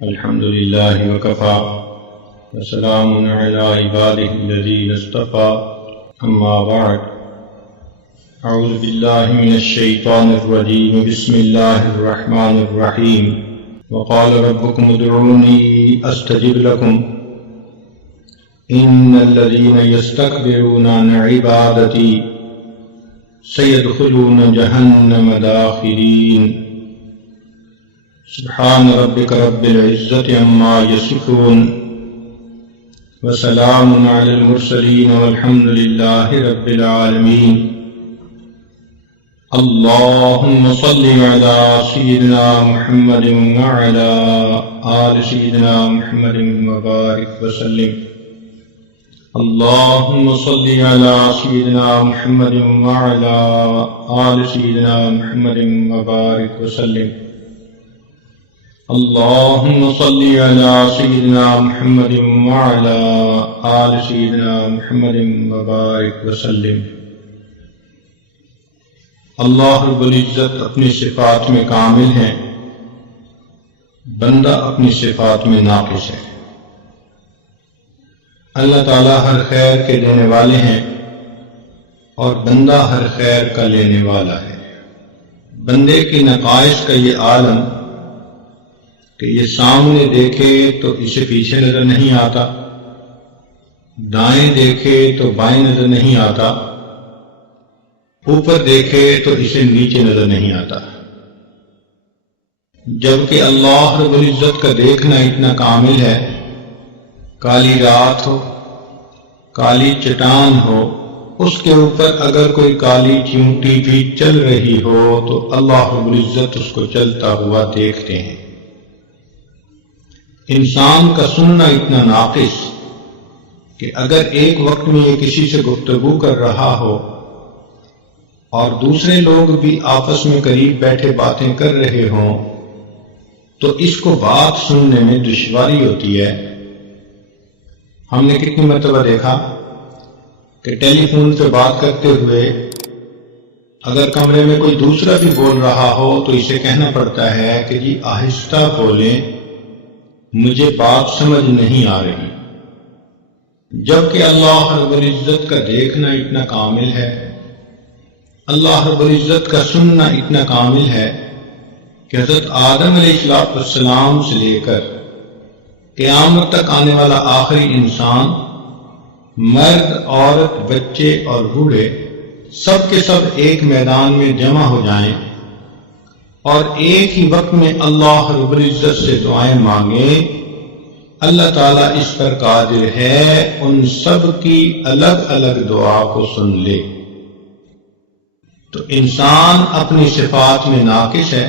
الحمد لله وكفى وسلام على عباده الذين اصطفى أما بعد أعوذ بالله من الشيطان الرجيم بسم الله الرحمن الرحيم وقال ربكم ادعوني أستجب لكم إن الذين يستكبرون عن عبادتي سيدخلون جهنم داخرين سبحان ربك رب العزة عما يصفون وسلام على المرسلين والحمد لله رب العالمين اللهم صل على سيدنا محمد وعلى آل سيدنا محمد وبارك وسلم اللهم صل على سيدنا محمد وعلى آل سيدنا محمد وبارك وسلم اللهم صل على سيدنا محمد وعلى آل سيدنا محمد وبارك وسلم اللہ رب العزت اپنی صفات میں کامل ہیں، بندہ اپنی صفات میں ناقص ہے۔ اللہ تعالیٰ ہر خیر کے دینے والے ہیں اور بندہ ہر خیر کا لینے والا ہے۔ بندے کی نقائص کا یہ عالم کہ یہ سامنے دیکھے تو اسے پیچھے نظر نہیں آتا، دائیں دیکھے تو بائیں نظر نہیں آتا، اوپر دیکھے تو اسے نیچے نظر نہیں آتا، جبکہ اللہ رب العزت کا دیکھنا اتنا کامل ہے۔ کالی رات ہو، کالی چٹان ہو، اس کے اوپر اگر کوئی کالی چیونٹی بھی چل رہی ہو تو اللہ رب العزت اس کو چلتا ہوا دیکھتے ہیں۔ انسان کا سننا اتنا ناقص کہ اگر ایک وقت میں یہ کسی سے گفتگو کر رہا ہو اور دوسرے لوگ بھی آپس میں قریب بیٹھے باتیں کر رہے ہوں تو اس کو بات سننے میں دشواری ہوتی ہے۔ ہم نے کتنی مرتبہ دیکھا کہ ٹیلی فون پہ بات کرتے ہوئے اگر کمرے میں کوئی دوسرا بھی بول رہا ہو تو اسے کہنا پڑتا ہے کہ جی آہستہ بولیں، مجھے بات سمجھ نہیں آ رہی، جبکہ اللہ رب العزت کا دیکھنا اتنا کامل ہے، اللہ رب العزت کا سننا اتنا کامل ہے کہ حضرت آدم علیہ السلام سے لے کر قیامت تک آنے والا آخری انسان، مرد، عورت، بچے اور بوڑھے سب کے سب ایک میدان میں جمع ہو جائیں اور ایک ہی وقت میں اللہ رب العزت سے دعائیں مانگیں، اللہ تعالیٰ اس پر قادر ہے ان سب کی الگ الگ دعا کو سن لے۔ تو انسان اپنی صفات میں ناقص ہے،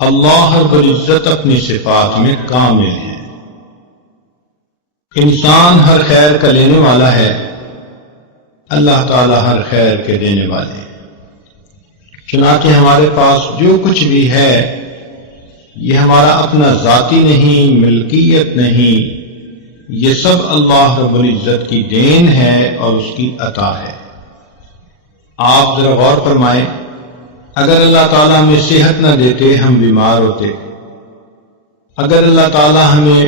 اللہ رب العزت اپنی صفات میں کامل ہے۔ انسان ہر خیر کا لینے والا ہے، اللہ تعالیٰ ہر خیر کے دینے والے ہیں۔ چنانچہ ہمارے پاس جو کچھ بھی ہے یہ ہمارا اپنا ذاتی نہیں، ملکیت نہیں، یہ سب اللہ رب العزت کی دین ہے اور اس کی عطا ہے۔ آپ ذرا غور فرمائیں، اگر اللہ تعالیٰ ہمیں صحت نہ دیتے ہم بیمار ہوتے، اگر اللہ تعالیٰ ہمیں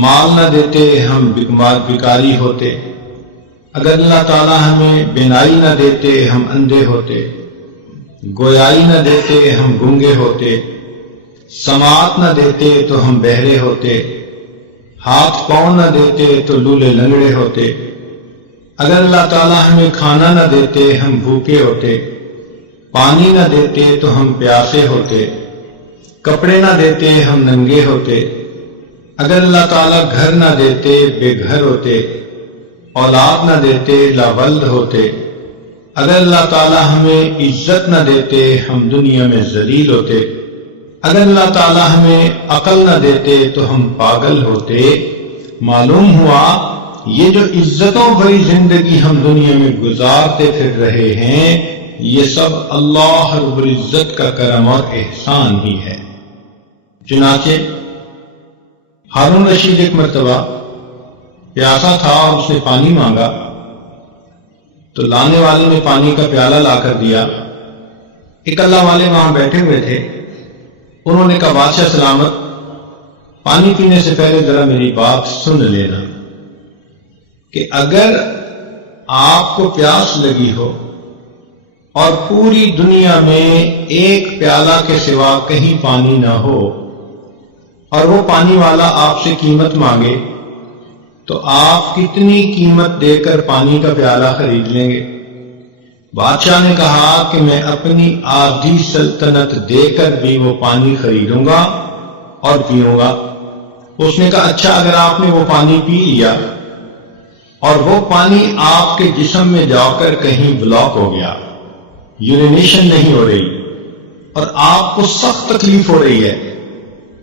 مال نہ دیتے ہم بیکاری ہوتے، اگر اللہ تعالیٰ ہمیں بینائی نہ دیتے ہم اندھے ہوتے، گویائی نہ دیتے ہم گونگے ہوتے، سماعت نہ دیتے تو ہم بہرے ہوتے، ہاتھ پاؤں نہ دیتے تو لولے لنگڑے ہوتے، اگر اللہ تعالیٰ ہمیں کھانا نہ دیتے ہم بھوکے ہوتے، پانی نہ دیتے تو ہم پیاسے ہوتے، کپڑے نہ دیتے ہم ننگے ہوتے، اگر اللہ تعالیٰ گھر نہ دیتے بے گھر ہوتے، اولاد نہ دیتے لاولد ہوتے، اگر اللہ تعالیٰ ہمیں عزت نہ دیتے ہم دنیا میں ذلیل ہوتے، اگر اللہ تعالیٰ ہمیں عقل نہ دیتے تو ہم پاگل ہوتے۔ معلوم ہوا یہ جو عزتوں بھری زندگی ہم دنیا میں گزارتے پھر رہے ہیں یہ سب اللہ رب العزت کا کرم اور احسان ہی ہے۔ چنانچہ ہارون رشید ایک مرتبہ پیاسا تھا اور اس نے پانی مانگا تو لانے والے نے پانی کا پیالہ لا کر دیا۔ ایک اللہ والے وہاں بیٹھے ہوئے تھے، انہوں نے کہا بادشاہ سلامت، پانی پینے سے پہلے ذرا میری بات سن لینا کہ اگر آپ کو پیاس لگی ہو اور پوری دنیا میں ایک پیالہ کے سوا کہیں پانی نہ ہو اور وہ پانی والا آپ سے قیمت مانگے تو آپ کتنی قیمت دے کر پانی کا پیالہ خرید لیں گے؟ بادشاہ نے کہا کہ میں اپنی آدھی سلطنت دے کر بھی وہ پانی خریدوں گا اور پیوں گا۔ اس نے کہا اچھا، اگر آپ نے وہ پانی پی لیا اور وہ پانی آپ کے جسم میں جا کر کہیں بلاک ہو گیا، یورینیشن نہیں ہو رہی اور آپ کو سخت تکلیف ہو رہی ہے،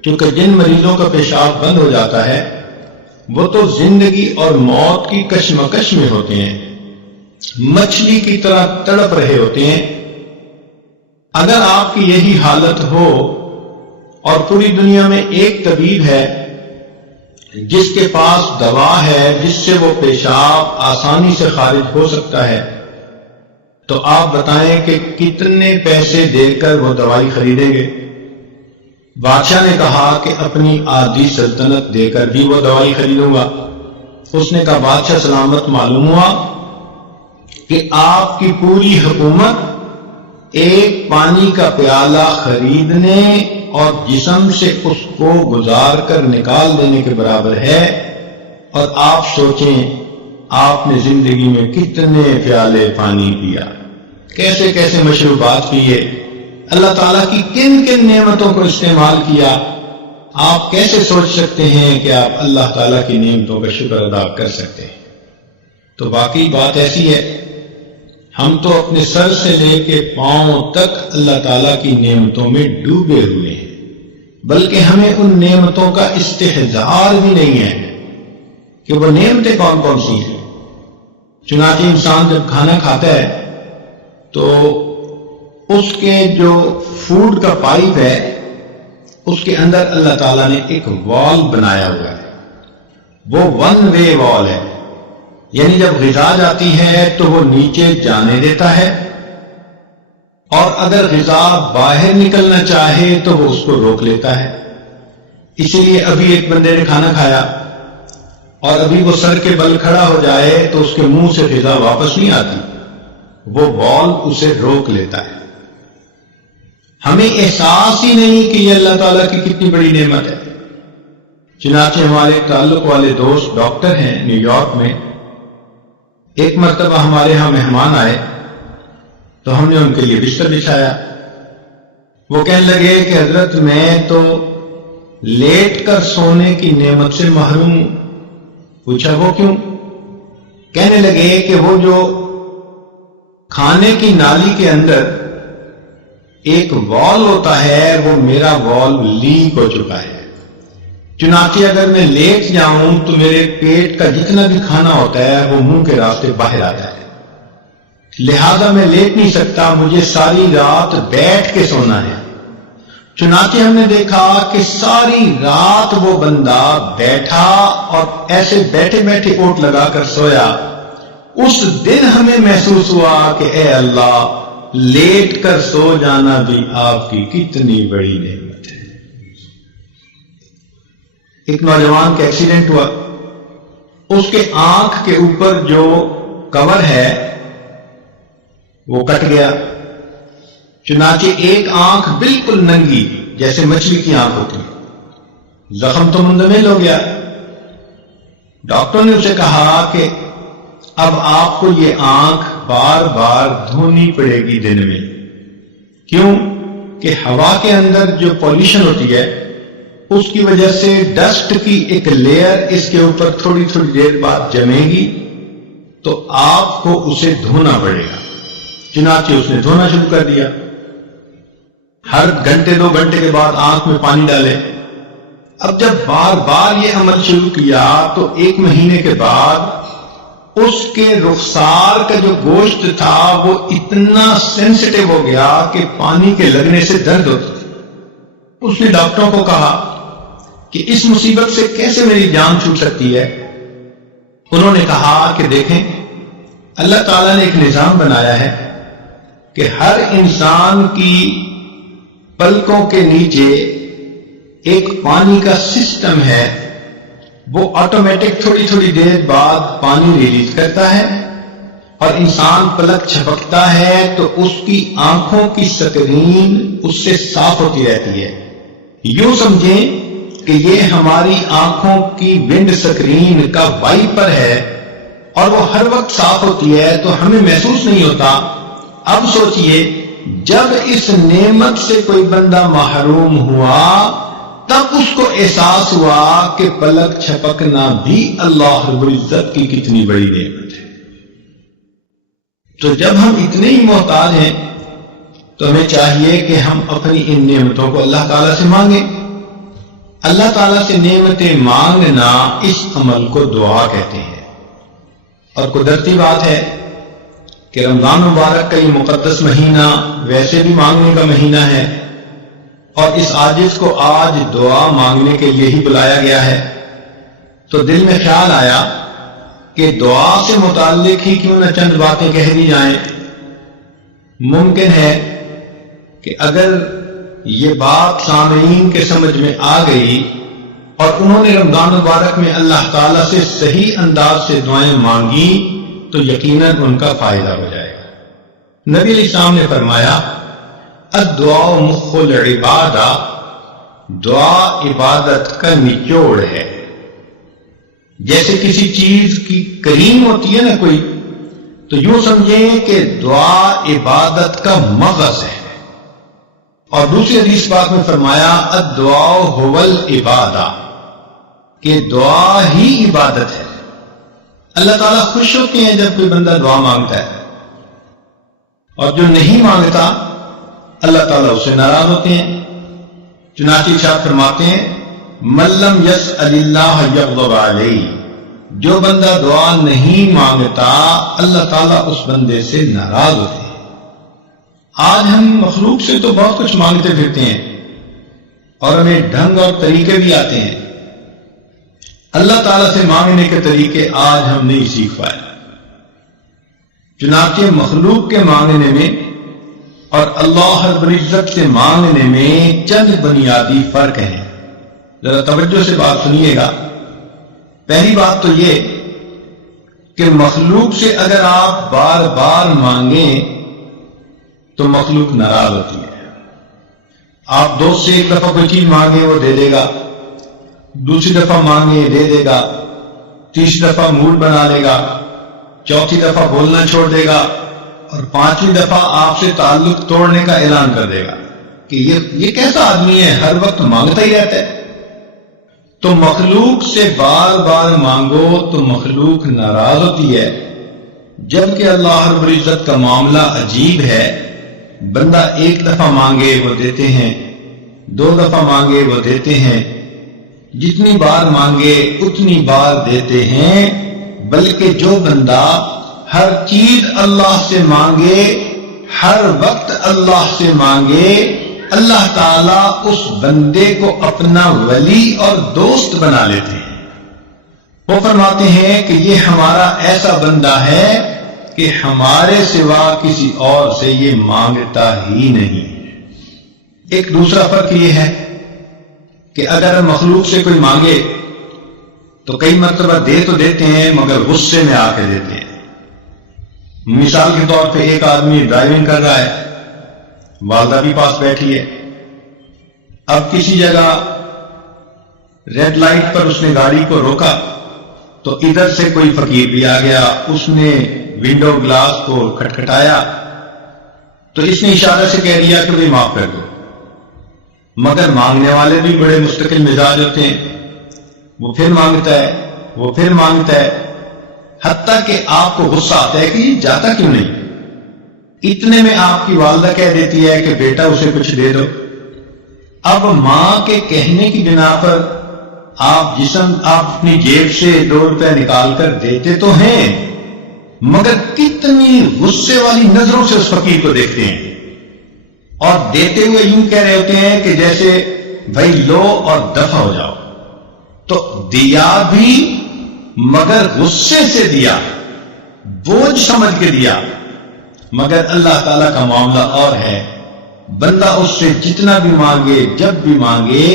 کیونکہ جن مریضوں کا پیشاب بند ہو جاتا ہے وہ تو زندگی اور موت کی کشمکش میں ہوتے ہیں، مچھلی کی طرح تڑپ رہے ہوتے ہیں۔ اگر آپ کی یہی حالت ہو اور پوری دنیا میں ایک طبیب ہے جس کے پاس دوا ہے جس سے وہ پیشاب آسانی سے خارج ہو سکتا ہے، تو آپ بتائیں کہ کتنے پیسے دے کر وہ دوائی خریدیں گے؟ بادشاہ نے کہا کہ اپنی آدھی سلطنت دے کر بھی وہ دوائی خریدوں گا۔ اس نے کہا بادشاہ سلامت، معلوم ہوا کہ آپ کی پوری حکومت ایک پانی کا پیالہ خریدنے اور جسم سے اس کو گزار کر نکال دینے کے برابر ہے، اور آپ سوچیں آپ نے زندگی میں کتنے پیالے پانی پیا، کیسے کیسے مشروبات پیے، اللہ تعالیٰ کی کن کن نعمتوں کو استعمال کیا۔ آپ کیسے سوچ سکتے ہیں کہ آپ اللہ تعالیٰ کی نعمتوں کا شکر ادا کر سکتے ہیں؟ تو باقی بات ایسی ہے، ہم تو اپنے سر سے لے کے پاؤں تک اللہ تعالیٰ کی نعمتوں میں ڈوبے ہوئے ہیں، بلکہ ہمیں ان نعمتوں کا استحضار بھی نہیں ہے کہ وہ نعمتیں کون کون سی ہیں۔ چنانچہ انسان جب کھانا کھاتا ہے تو اس کے جو فوڈ کا پائپ ہے اس کے اندر اللہ تعالیٰ نے ایک وال بنایا ہوا ہے، وہ ون وے وال ہے، یعنی جب غذا جاتی ہے تو وہ نیچے جانے دیتا ہے، اور اگر غذا باہر نکلنا چاہے تو وہ اس کو روک لیتا ہے۔ اسی لیے ابھی ایک بندے نے کھانا کھایا اور ابھی وہ سر کے بل کھڑا ہو جائے تو اس کے منہ سے غذا واپس نہیں آتی، وہ وال اسے روک لیتا ہے۔ ہمیں احساس ہی نہیں کہ یہ اللہ تعالیٰ کی کتنی بڑی نعمت ہے۔ چنانچہ ہمارے تعلق والے دوست ڈاکٹر ہیں نیو یارک میں، ایک مرتبہ ہمارے ہاں مہمان آئے تو ہم نے ان کے لیے بستر بچھایا۔ وہ کہنے لگے کہ حضرت میں تو لیٹ کر سونے کی نعمت سے محروم ہوں۔ پوچھا وہ کیوں؟ کہنے لگے کہ وہ جو کھانے کی نالی کے اندر ایک وال ہوتا ہے وہ میرا وال لیک ہو چکا ہے، چنانچہ اگر میں لیٹ جاؤں تو میرے پیٹ کا جتنا بھی کھانا ہوتا ہے وہ منہ کے راستے باہر آتا ہے، لہذا میں لیٹ نہیں سکتا، مجھے ساری رات بیٹھ کے سونا ہے۔ چنانچہ ہم نے دیکھا کہ ساری رات وہ بندہ بیٹھا اور ایسے بیٹھے بیٹھے اوٹ لگا کر سویا۔ اس دن ہمیں محسوس ہوا کہ اے اللہ، لیٹ کر سو جانا بھی آپ کی کتنی بڑی نعمت ہے۔ ایک نوجوان کا ایکسیڈنٹ ہوا، اس کے آنکھ کے اوپر جو کور ہے وہ کٹ گیا، چنانچہ ایک آنکھ بالکل ننگی جیسے مچھلی کی آنکھ ہوتی ہے، زخم تو مندمل ہو گیا۔ ڈاکٹر نے اسے کہا کہ اب آپ کو یہ آنکھ بار بار دھونی پڑے گی دن میں۔ کیوں؟ کہ ہوا کے اندر جو پولیوشن ہوتی ہے اس کی وجہ سے ڈسٹ کی ایک لیئر اس کے اوپر تھوڑی تھوڑی دیر بعد جمے گی، تو آپ کو اسے دھونا پڑے گا۔ چنانچہ اس نے دھونا شروع کر دیا، ہر گھنٹے 2 گھنٹے کے بعد آنکھ میں پانی ڈالے۔ اب جب بار بار یہ عمل شروع کیا تو 1 مہینے کے بعد اس کے رخسار کا جو گوشت تھا وہ اتنا سینسٹیو ہو گیا کہ پانی کے لگنے سے درد ہوتا تھا۔ اس نے ڈاکٹروں کو کہا کہ اس مصیبت سے کیسے میری جان چھوٹ سکتی ہے؟ انہوں نے کہا کہ دیکھیں، اللہ تعالیٰ نے ایک نظام بنایا ہے کہ ہر انسان کی پلکوں کے نیچے ایک پانی کا سسٹم ہے، وہ آٹومیٹک تھوڑی تھوڑی دیر بعد پانی ریلیز کرتا ہے، اور انسان پلک جھپکتا ہے تو اس کی آنکھوں کی سکرین اس سے صاف ہوتی رہتی ہے۔ یوں سمجھیں کہ یہ ہماری آنکھوں کی ونڈ سکرین کا وائپر ہے، اور وہ ہر وقت صاف ہوتی ہے تو ہمیں محسوس نہیں ہوتا۔ اب سوچئے جب اس نعمت سے کوئی بندہ محروم ہوا تب اس کو احساس ہوا کہ پلک چھپکنا بھی اللہ رب العزت کی کتنی بڑی نعمت ہے۔ تو جب ہم اتنے ہی محتاج ہیں تو ہمیں چاہیے کہ ہم اپنی ان نعمتوں کو اللہ تعالیٰ سے مانگیں۔ اللہ تعالیٰ سے نعمتیں مانگنا اس عمل کو دعا کہتے ہیں، اور قدرتی بات ہے کہ رمضان مبارک کا یہ مقدس مہینہ ویسے بھی مانگنے کا مہینہ ہے، اور اس عاجز کو آج دعا مانگنے کے لیے ہی بلایا گیا ہے۔ تو دل میں خیال آیا کہ دعا سے متعلق ہی کیوں نہ چند باتیں کہہ دی جائیں۔ ممکن ہے کہ اگر یہ بات سامعین کے سمجھ میں آ گئی اور انہوں نے رمضان مبارک میں اللہ تعالیٰ سے صحیح انداز سے دعائیں مانگی تو یقیناً ان کا فائدہ ہو جائے گا۔ نبی علیہ السلام نے فرمایا الدعاء مخ العبادہ، دعا عبادت کا نچوڑ ہے۔ جیسے کسی چیز کی کریم ہوتی ہے نا کوئی، تو یوں سمجھیں کہ دعا عبادت کا مغز ہے۔ اور دوسری حدیث پاک میں فرمایا الدعاء هو العبادہ، کہ دعا ہی عبادت ہے۔ اللہ تعالیٰ خوش ہوتے ہیں جب کوئی بندہ دعا مانگتا ہے، اور جو نہیں مانگتا اللہ تعالیٰ اس سے ناراض ہوتے ہیں۔ چنانچہ ارشاد فرماتے ہیں من لم یسأل اللہ یغضب علیہ، جو بندہ دعا نہیں مانگتا اللہ تعالیٰ اس بندے سے ناراض ہوتے ہیں۔ آج ہم مخلوق سے تو بہت کچھ مانگتے پھرتے ہیں اور ہمیں ڈھنگ اور طریقے بھی آتے ہیں، اللہ تعالیٰ سے مانگنے کے طریقے آج ہم نہیں سیکھ پائے۔ چنانچہ مخلوق کے مانگنے میں اور اللہ رب العزت سے مانگنے میں چند بنیادی فرق ہیں۔ ذرا توجہ سے بات سنیے گا۔ پہلی بات تو یہ کہ مخلوق سے اگر آپ بار بار مانگیں تو مخلوق ناراض ہوتی ہے۔ آپ دوست سے ایک دفعہ کوئی چیز مانگیں وہ دے دے گا، دوسری دفعہ مانگیں دے دے گا، تیسری دفعہ موڈ بنا لے گا، چوتھی دفعہ بولنا چھوڑ دے گا، اور پانچویں دفعہ آپ سے تعلق توڑنے کا اعلان کر دے گا کہ یہ کیسا آدمی ہے، ہر وقت مانگتا ہی رہتا ہے۔ تو مخلوق سے بار بار مانگو تو مخلوق ناراض ہوتی ہے، جبکہ اللہ رب العزت کا معاملہ عجیب ہے۔ بندہ ایک دفعہ مانگے وہ دیتے ہیں، دو دفعہ مانگے وہ دیتے ہیں، جتنی بار مانگے اتنی بار دیتے ہیں، بلکہ جو بندہ ہر چیز اللہ سے مانگے، ہر وقت اللہ سے مانگے، اللہ تعالیٰ اس بندے کو اپنا ولی اور دوست بنا لیتے ہیں۔ وہ فرماتے ہیں کہ یہ ہمارا ایسا بندہ ہے کہ ہمارے سوا کسی اور سے یہ مانگتا ہی نہیں۔ ایک دوسرا فرق یہ ہے کہ اگر مخلوق سے کوئی مانگے تو کئی مرتبہ دے تو دیتے ہیں مگر غصے میں آ کے دیتے ہیں۔ مثال کے طور پہ ایک آدمی ڈرائیونگ کر رہا ہے، والدہ بھی پاس بیٹھی ہے، اب کسی جگہ ریڈ لائٹ پر اس نے گاڑی کو روکا تو ادھر سے کوئی فقیر بھی آ گیا، اس نے ونڈو گلاس کو کھٹکھٹایا تو اس نے اشارے سے کہہ دیا کہ بھائی معاف کر دو، مگر مانگنے والے بھی بڑے مستقل مزاج ہوتے ہیں، وہ پھر مانگتا ہے، وہ پھر مانگتا ہے، حتیٰ کہ آپ کو غصہ آتا ہے کہ یہ جاتا کیوں نہیں۔ اتنے میں آپ کی والدہ کہہ دیتی ہے کہ بیٹا اسے کچھ دے دو۔ اب ماں کے کہنے کی بنا پر آپ اپنی جیب سے 2 روپے نکال کر دیتے تو ہیں، مگر کتنی غصے والی نظروں سے اس فقیر کو دیکھتے ہیں، اور دیتے ہوئے یوں کہہ رہے ہوتے ہیں کہ جیسے بھائی لو اور دفع ہو جاؤ۔ تو دیا بھی مگر غصے سے دیا، بوجھ سمجھ کے دیا، مگر اللہ تعالیٰ کا معاملہ اور ہے۔ بندہ اس سے جتنا بھی مانگے، جب بھی مانگے،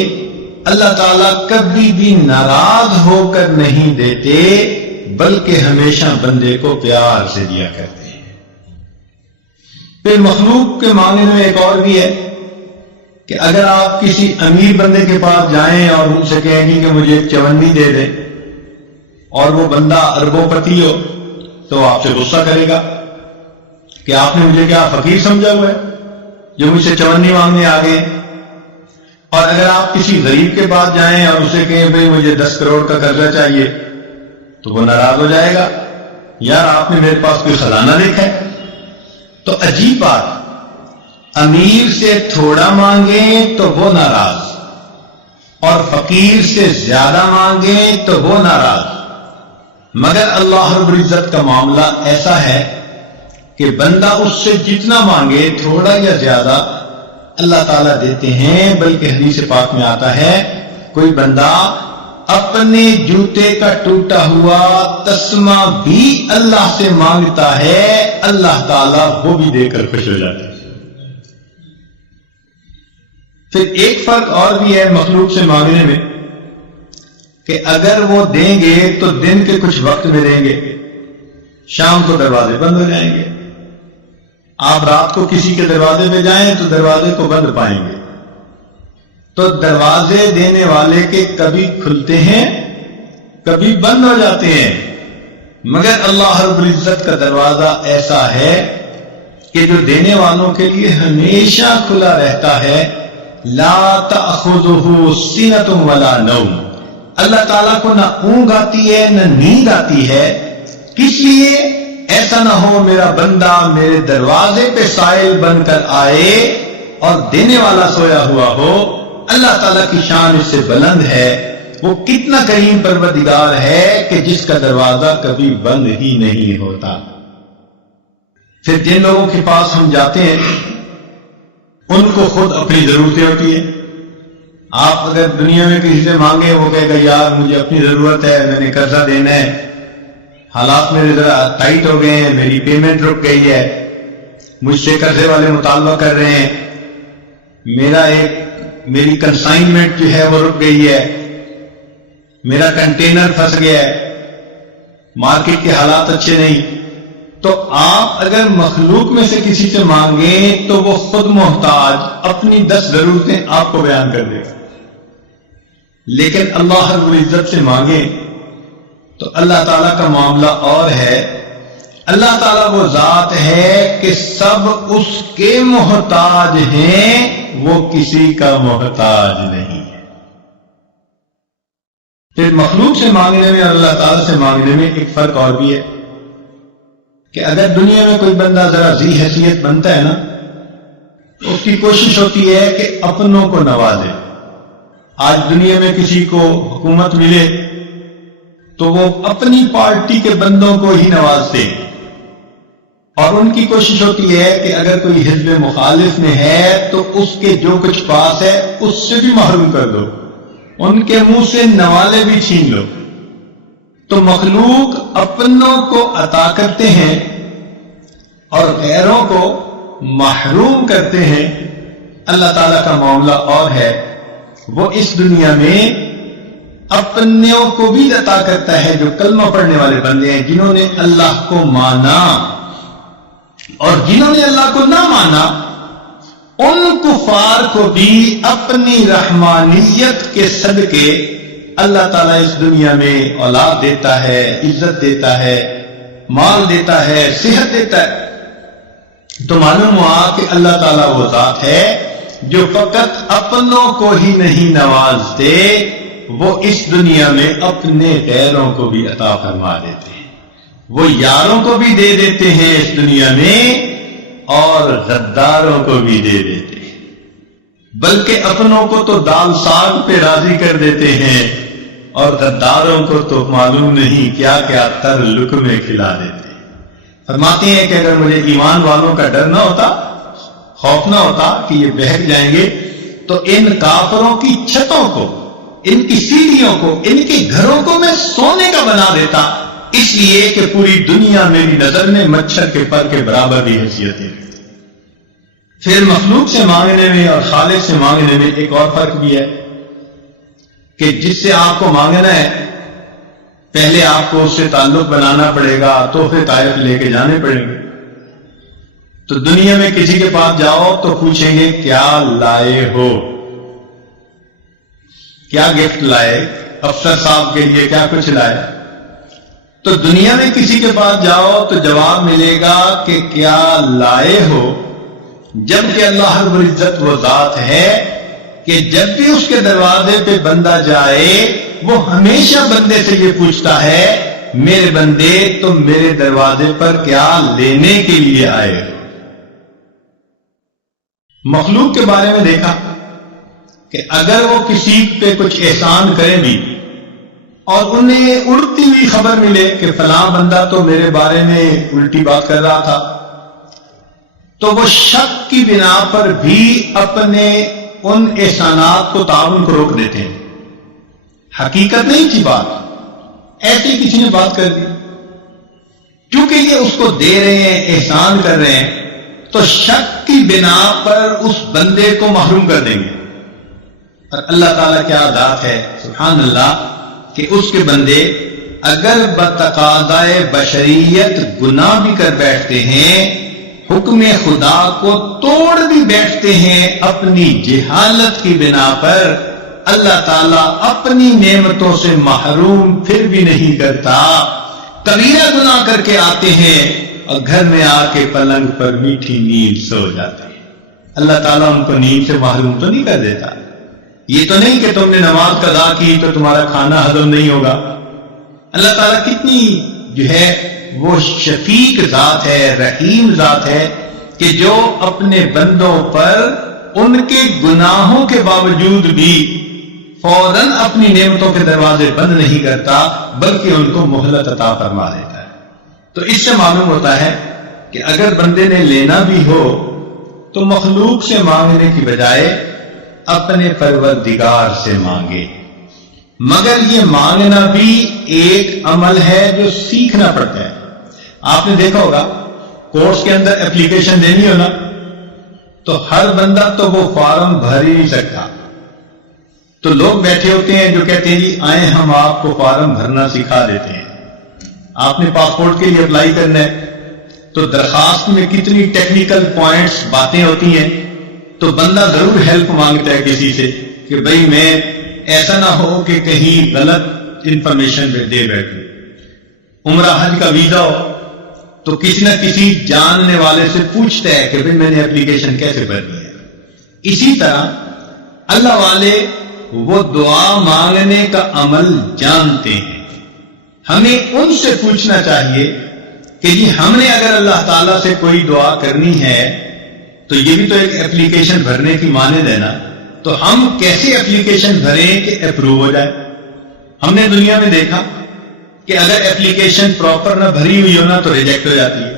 اللہ تعالیٰ کبھی بھی ناراض ہو کر نہیں دیتے، بلکہ ہمیشہ بندے کو پیار سے دیا کرتے ہیں۔ پھر مخلوق کے معاملے میں ایک اور بھی ہے کہ اگر آپ کسی امیر بندے کے پاس جائیں اور ان سے کہیں گے کہ مجھے ایک چونی دے دیں، اور وہ بندہ اربوں پتی ہو، تو آپ سے غصہ کرے گا کہ آپ نے مجھے کیا فقیر سمجھا ہوا ہے جو مجھ سے چونی مانگنے آ گئے۔ اور اگر آپ کسی غریب کے پاس جائیں اور اسے کہیں بھئی مجھے 10 کروڑ کا قرضہ چاہیے، تو وہ ناراض ہو جائے گا، یار آپ نے میرے پاس کوئی خزانہ دیکھا ہے۔ تو عجیب بات، امیر سے تھوڑا مانگیں تو وہ ناراض، اور فقیر سے زیادہ مانگیں تو وہ ناراض۔ مگر اللہ رب العزت کا معاملہ ایسا ہے کہ بندہ اس سے جتنا مانگے، تھوڑا یا زیادہ، اللہ تعالیٰ دیتے ہیں۔ بلکہ حدیث پاک میں آتا ہے، کوئی بندہ اپنے جوتے کا ٹوٹا ہوا تسمہ بھی اللہ سے مانگتا ہے، اللہ تعالیٰ وہ بھی دے کر خوش ہو جاتا ہے۔ پھر ایک فرق اور بھی ہے مخلوق سے مانگنے میں، کہ اگر وہ دیں گے تو دن کے کچھ وقت میں دیں گے، شام کو دروازے بند ہو جائیں گے۔ آپ رات کو کسی کے دروازے پہ جائیں تو دروازے کو بند پائیں گے۔ تو دروازے دینے والے کے کبھی کھلتے ہیں، کبھی بند ہو جاتے ہیں، مگر اللہ رب العزت کا دروازہ ایسا ہے کہ جو دینے والوں کے لیے ہمیشہ کھلا رہتا ہے۔ لا تأخذہ سنۃ ولا نوم، اللہ تعالیٰ کو نہ اونگ آتی ہے نہ نیند آتی ہے۔ کس لیے؟ ایسا نہ ہو میرا بندہ میرے دروازے پہ سائل بن کر آئے اور دینے والا سویا ہوا ہو۔ اللہ تعالیٰ کی شان اس سے بلند ہے، وہ کتنا کریم پروردگار ہے کہ جس کا دروازہ کبھی بند ہی نہیں ہوتا۔ پھر جن لوگوں کے پاس ہم جاتے ہیں ان کو خود اپنی ضرورتیں ہوتی ہیں۔ آپ اگر دنیا میں کسی سے مانگے، وہ کہے گا یار مجھے اپنی ضرورت ہے، میں نے قرضہ دینا ہے، حالات میرے ذرا ٹائٹ ہو گئے ہیں، میری پیمنٹ رک گئی ہے، مجھ سے قرضے والے مطالبہ کر رہے ہیں، میری کنسائنمنٹ جو ہے وہ رک گئی ہے، میرا کنٹینر پھنس گیا ہے، مارکیٹ کے حالات اچھے نہیں۔ تو آپ اگر مخلوق میں سے کسی سے مانگیں تو وہ خود محتاج اپنی 10 ضرورتیں آپ کو بیان کر دے گا، لیکن اللہ رب العزت سے مانگیں تو اللہ تعالیٰ کا معاملہ اور ہے۔ اللہ تعالیٰ وہ ذات ہے کہ سب اس کے محتاج ہیں، وہ کسی کا محتاج نہیں ہے۔ پھر مخلوق سے مانگنے میں اور اللہ تعالیٰ سے مانگنے میں ایک فرق اور بھی ہے کہ اگر دنیا میں کوئی بندہ ذرا ذی حیثیت بنتا ہے نا، تو اس کی کوشش ہوتی ہے کہ اپنوں کو نوازے۔ آج دنیا میں کسی کو حکومت ملے تو وہ اپنی پارٹی کے بندوں کو ہی نوازتے ہیں، اور ان کی کوشش ہوتی ہے کہ اگر کوئی حزب مخالف میں ہے تو اس کے جو کچھ پاس ہے اس سے بھی محروم کر دو، ان کے منہ سے نوالے بھی چھین لو۔ تو مخلوق اپنوں کو عطا کرتے ہیں اور غیروں کو محروم کرتے ہیں۔ اللہ تعالیٰ کا معاملہ اور ہے، وہ اس دنیا میں اپنوں کو بھی عطا کرتا ہے جو کلمہ پڑھنے والے بندے ہیں، جنہوں نے اللہ کو مانا، اور جنہوں نے اللہ کو نہ مانا ان کفار کو بھی اپنی رحمانیت کے صدقے اللہ تعالیٰ اس دنیا میں اولاد دیتا ہے، عزت دیتا ہے، مال دیتا ہے، صحت دیتا ہے۔ تو معلوم ہوا کہ اللہ تعالیٰ وہ ذات ہے جو فقط اپنوں کو ہی نہیں نوازتے، وہ اس دنیا میں اپنے غیروں کو بھی عطا فرما دیتے ہیں، وہ یاروں کو بھی دے دیتے ہیں اس دنیا میں اور غداروں کو بھی دے دیتے ہیں، بلکہ اپنوں کو تو دال ساگ پہ راضی کر دیتے ہیں اور غداروں کو تو معلوم نہیں کیا کیا تر لقمے کھلا دیتے ہیں۔ فرماتے ہیں کہ اگر مجھے ایمان والوں کا ڈر نہ ہوتا، خوف نہ ہوتا کہ یہ بہک جائیں گے، تو ان کافروں کی چھتوں کو، ان کی سیڑھیوں کو، ان کے گھروں کو میں سونے کا بنا دیتا، اس لیے کہ پوری دنیا میری نظر میں مچھر کے پر کے برابر بھی حیثیت ہے۔ پھر مخلوق سے مانگنے میں اور خالق سے مانگنے میں ایک اور فرق بھی ہے کہ جس سے آپ کو مانگنا ہے پہلے آپ کو اس سے تعلق بنانا پڑے گا، تحفے طائف لے کے جانے پڑیں گے. تو دنیا میں کسی کے پاس جاؤ تو پوچھیں گے کیا لائے ہو، کیا گفٹ لائے، افسر صاحب کے لیے کیا کچھ لائے. تو دنیا میں کسی کے پاس جاؤ تو جواب ملے گا کہ کیا لائے ہو، جبکہ اللہ رب العزت وہ ذات ہے کہ جب بھی اس کے دروازے پہ بندہ جائے وہ ہمیشہ بندے سے یہ پوچھتا ہے میرے بندے تم میرے دروازے پر کیا لینے کے لیے آئے ہو. مخلوق کے بارے میں دیکھا کہ اگر وہ کسی پہ کچھ احسان کریں بھی اور انہیں اڑتی ہوئی خبر ملے کہ فلاں بندہ تو میرے بارے میں الٹی بات کر رہا تھا، تو وہ شک کی بنا پر بھی اپنے ان احسانات کو تعاون کو روک دیتے ہیں. حقیقت نہیں تھی بات، ایسے ہی کسی نے بات کر دی، کیونکہ یہ اس کو دے رہے ہیں، احسان کر رہے ہیں، تو شک کی بنا پر اس بندے کو محروم کر دیں گے. اور اللہ تعالیٰ کیا ذات ہے سبحان اللہ کہ اس کے بندے اگر بتقاضائے بشریت گناہ بھی کر بیٹھتے ہیں، حکم خدا کو توڑ بھی بیٹھتے ہیں اپنی جہالت کی بنا پر، اللہ تعالیٰ اپنی نعمتوں سے محروم پھر بھی نہیں کرتا. کبیرہ گناہ کر کے آتے ہیں اور گھر میں آ کے پلنگ پر میٹھی نیند سو جاتے ہیں. اللہ تعالیٰ ان کو نیند سے محروم تو نہیں کر دیتا. یہ تو نہیں کہ تم نے نماز قضا کی تو تمہارا کھانا ہضم نہیں ہوگا. اللہ تعالیٰ کتنی جو ہے وہ شفیق ذات ہے، رحیم ذات ہے کہ جو اپنے بندوں پر ان کے گناہوں کے باوجود بھی فوراً اپنی نعمتوں کے دروازے بند نہیں کرتا بلکہ ان کو مہلت عطا فرما دیتا ہے. تو اس سے معلوم ہوتا ہے کہ اگر بندے نے لینا بھی ہو تو مخلوق سے مانگنے کی بجائے اپنے پروردگار سے مانگے. مگر یہ مانگنا بھی ایک عمل ہے جو سیکھنا پڑتا ہے. آپ نے دیکھا ہوگا کورس کے اندر اپلیکیشن دینی ہو نا تو ہر بندہ تو وہ فارم بھر ہی نہیں سکتا. تو لوگ بیٹھے ہوتے ہیں جو کہتے ہیں جی آئیں ہم آپ کو فارم بھرنا سکھا دیتے ہیں. آپ نے پاسپورٹ کے لیے اپلائی کرنا ہے تو درخواست میں کتنی ٹیکنیکل پوائنٹس باتیں ہوتی ہیں، تو بندہ ضرور ہیلپ مانگتا ہے کسی سے کہ بھئی میں ایسا نہ ہو کہ کہیں غلط انفارمیشن دے بیٹھوں. عمرہ حج کا ویزا ہو تو کسی نہ کسی جاننے والے سے پوچھتا ہے کہ بھئی میں نے اپلیکیشن کیسے بھرنی ہے. اسی طرح اللہ والے وہ دعا مانگنے کا عمل جانتے ہیں. ہمیں ان سے پوچھنا چاہیے کہ جی ہم نے اگر اللہ تعالیٰ سے کوئی دعا کرنی ہے تو یہ بھی تو ایک اپلیکیشن بھرنے کی مانند ہے نا، تو ہم کیسے اپلیکیشن بھریں کہ اپروو ہو جائے. ہم نے دنیا میں دیکھا کہ اگر اپلیکیشن پراپر نہ بھری ہوئی ہو نا تو ریجیکٹ ہو جاتی ہے.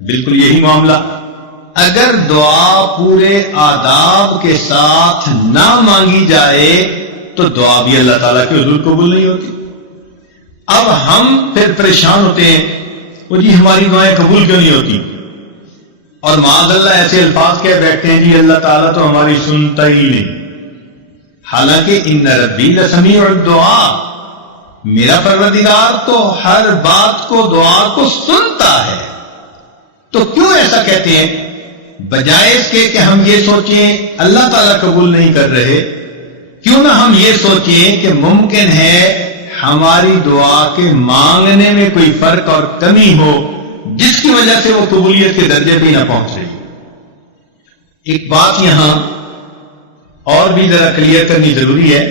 بالکل یہی معاملہ اگر دعا پورے آداب کے ساتھ نہ مانگی جائے تو دعا بھی اللہ تعالیٰ کے حضور قبول نہیں ہوتی. اب ہم پھر پریشان ہوتے ہیں وہ جی ہماری دعائیں قبول کیوں نہیں ہوتی، اور معاذ اللہ ایسے الفاظ کہہ بیٹھتے ہیں جی اللہ تعالیٰ تو ہماری سنتا ہی نہیں. حالانکہ ان ربی لسمیع الدعاء، میرا پروردگار تو ہر بات کو دعا کو سنتا ہے. تو کیوں ایسا کہتے ہیں؟ بجائے اس کے کہ ہم یہ سوچیں اللہ تعالیٰ قبول نہیں کر رہے، کیوں نہ ہم یہ سوچیں کہ ممکن ہے ہماری دعا کے مانگنے میں کوئی فرق اور کمی ہو جس کی وجہ سے وہ قبولیت کے درجے بھی نہ پہنچ رہی. ایک بات یہاں اور بھی ذرا کلیئر کرنی ضروری ہے.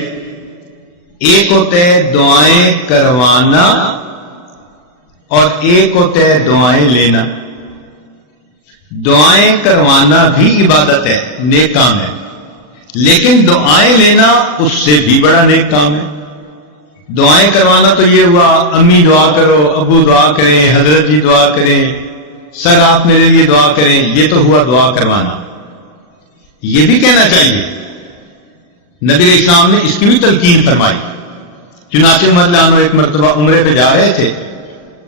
ایک ہوتا ہے دعائیں کروانا اور ایک ہوتا ہے دعائیں لینا. دعائیں کروانا بھی عبادت ہے، نیک کام ہے، لیکن دعائیں لینا اس سے بھی بڑا نیک کام ہے. دعائیں کروانا تو یہ ہوا امی دعا کرو، ابو دعا کریں، حضرت جی دعا کریں، سر آپ میرے لیے دعا کریں، یہ تو ہوا دعا کروانا. یہ بھی کہنا چاہیے نبی علیہ السلام نے اس کی بھی تلقین فرمائی. چنانچہ عمر ایک مرتبہ عمرے پہ جا رہے تھے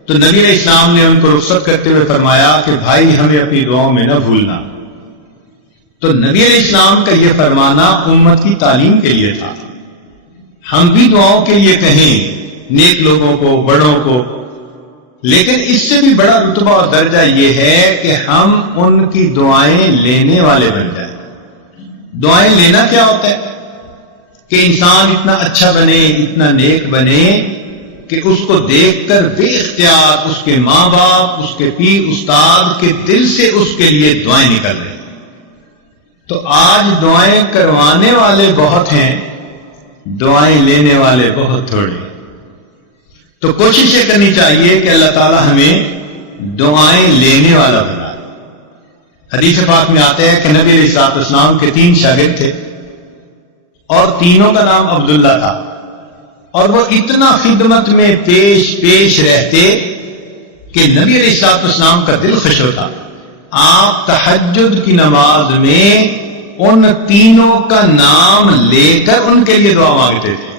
تو نبی علیہ السلام نے ان کو رخصت کرتے ہوئے فرمایا کہ بھائی ہمیں اپنی دعاؤں میں نہ بھولنا. تو نبی علیہ السلام کا یہ فرمانا امت کی تعلیم کے لیے تھا. ہم بھی دعاؤں کے لیے کہیں نیک لوگوں کو، بڑوں کو، لیکن اس سے بھی بڑا رتبہ اور درجہ یہ ہے کہ ہم ان کی دعائیں لینے والے بن جائیں۔ دعائیں لینا کیا ہوتا ہے؟ کہ انسان اتنا اچھا بنے، اتنا نیک بنے کہ اس کو دیکھ کر بے اختیار اس کے ماں باپ، اس کے پیر استاد کے دل سے اس کے لیے دعائیں نکل رہی ہیں۔ تو آج دعائیں کروانے والے بہت ہیں، دعائیں لینے والے بہت تھوڑے۔ تو کوشش یہ کرنی چاہیے کہ اللہ تعالی ہمیں دعائیں لینے والا بنائے۔ حدیث پاک میں آتا ہے کہ نبی علیہ الصلوۃ والسلام کے 3 شاگرد تھے اور تینوں کا نام عبداللہ تھا، اور وہ اتنا خدمت میں پیش رہتے کہ نبی علیہ الصلوۃ والسلام کا دل خوش ہوتا۔ آپ تہجد کی نماز میں ان تینوں کا نام لے کر ان کے لیے دعا مانگتے تھے۔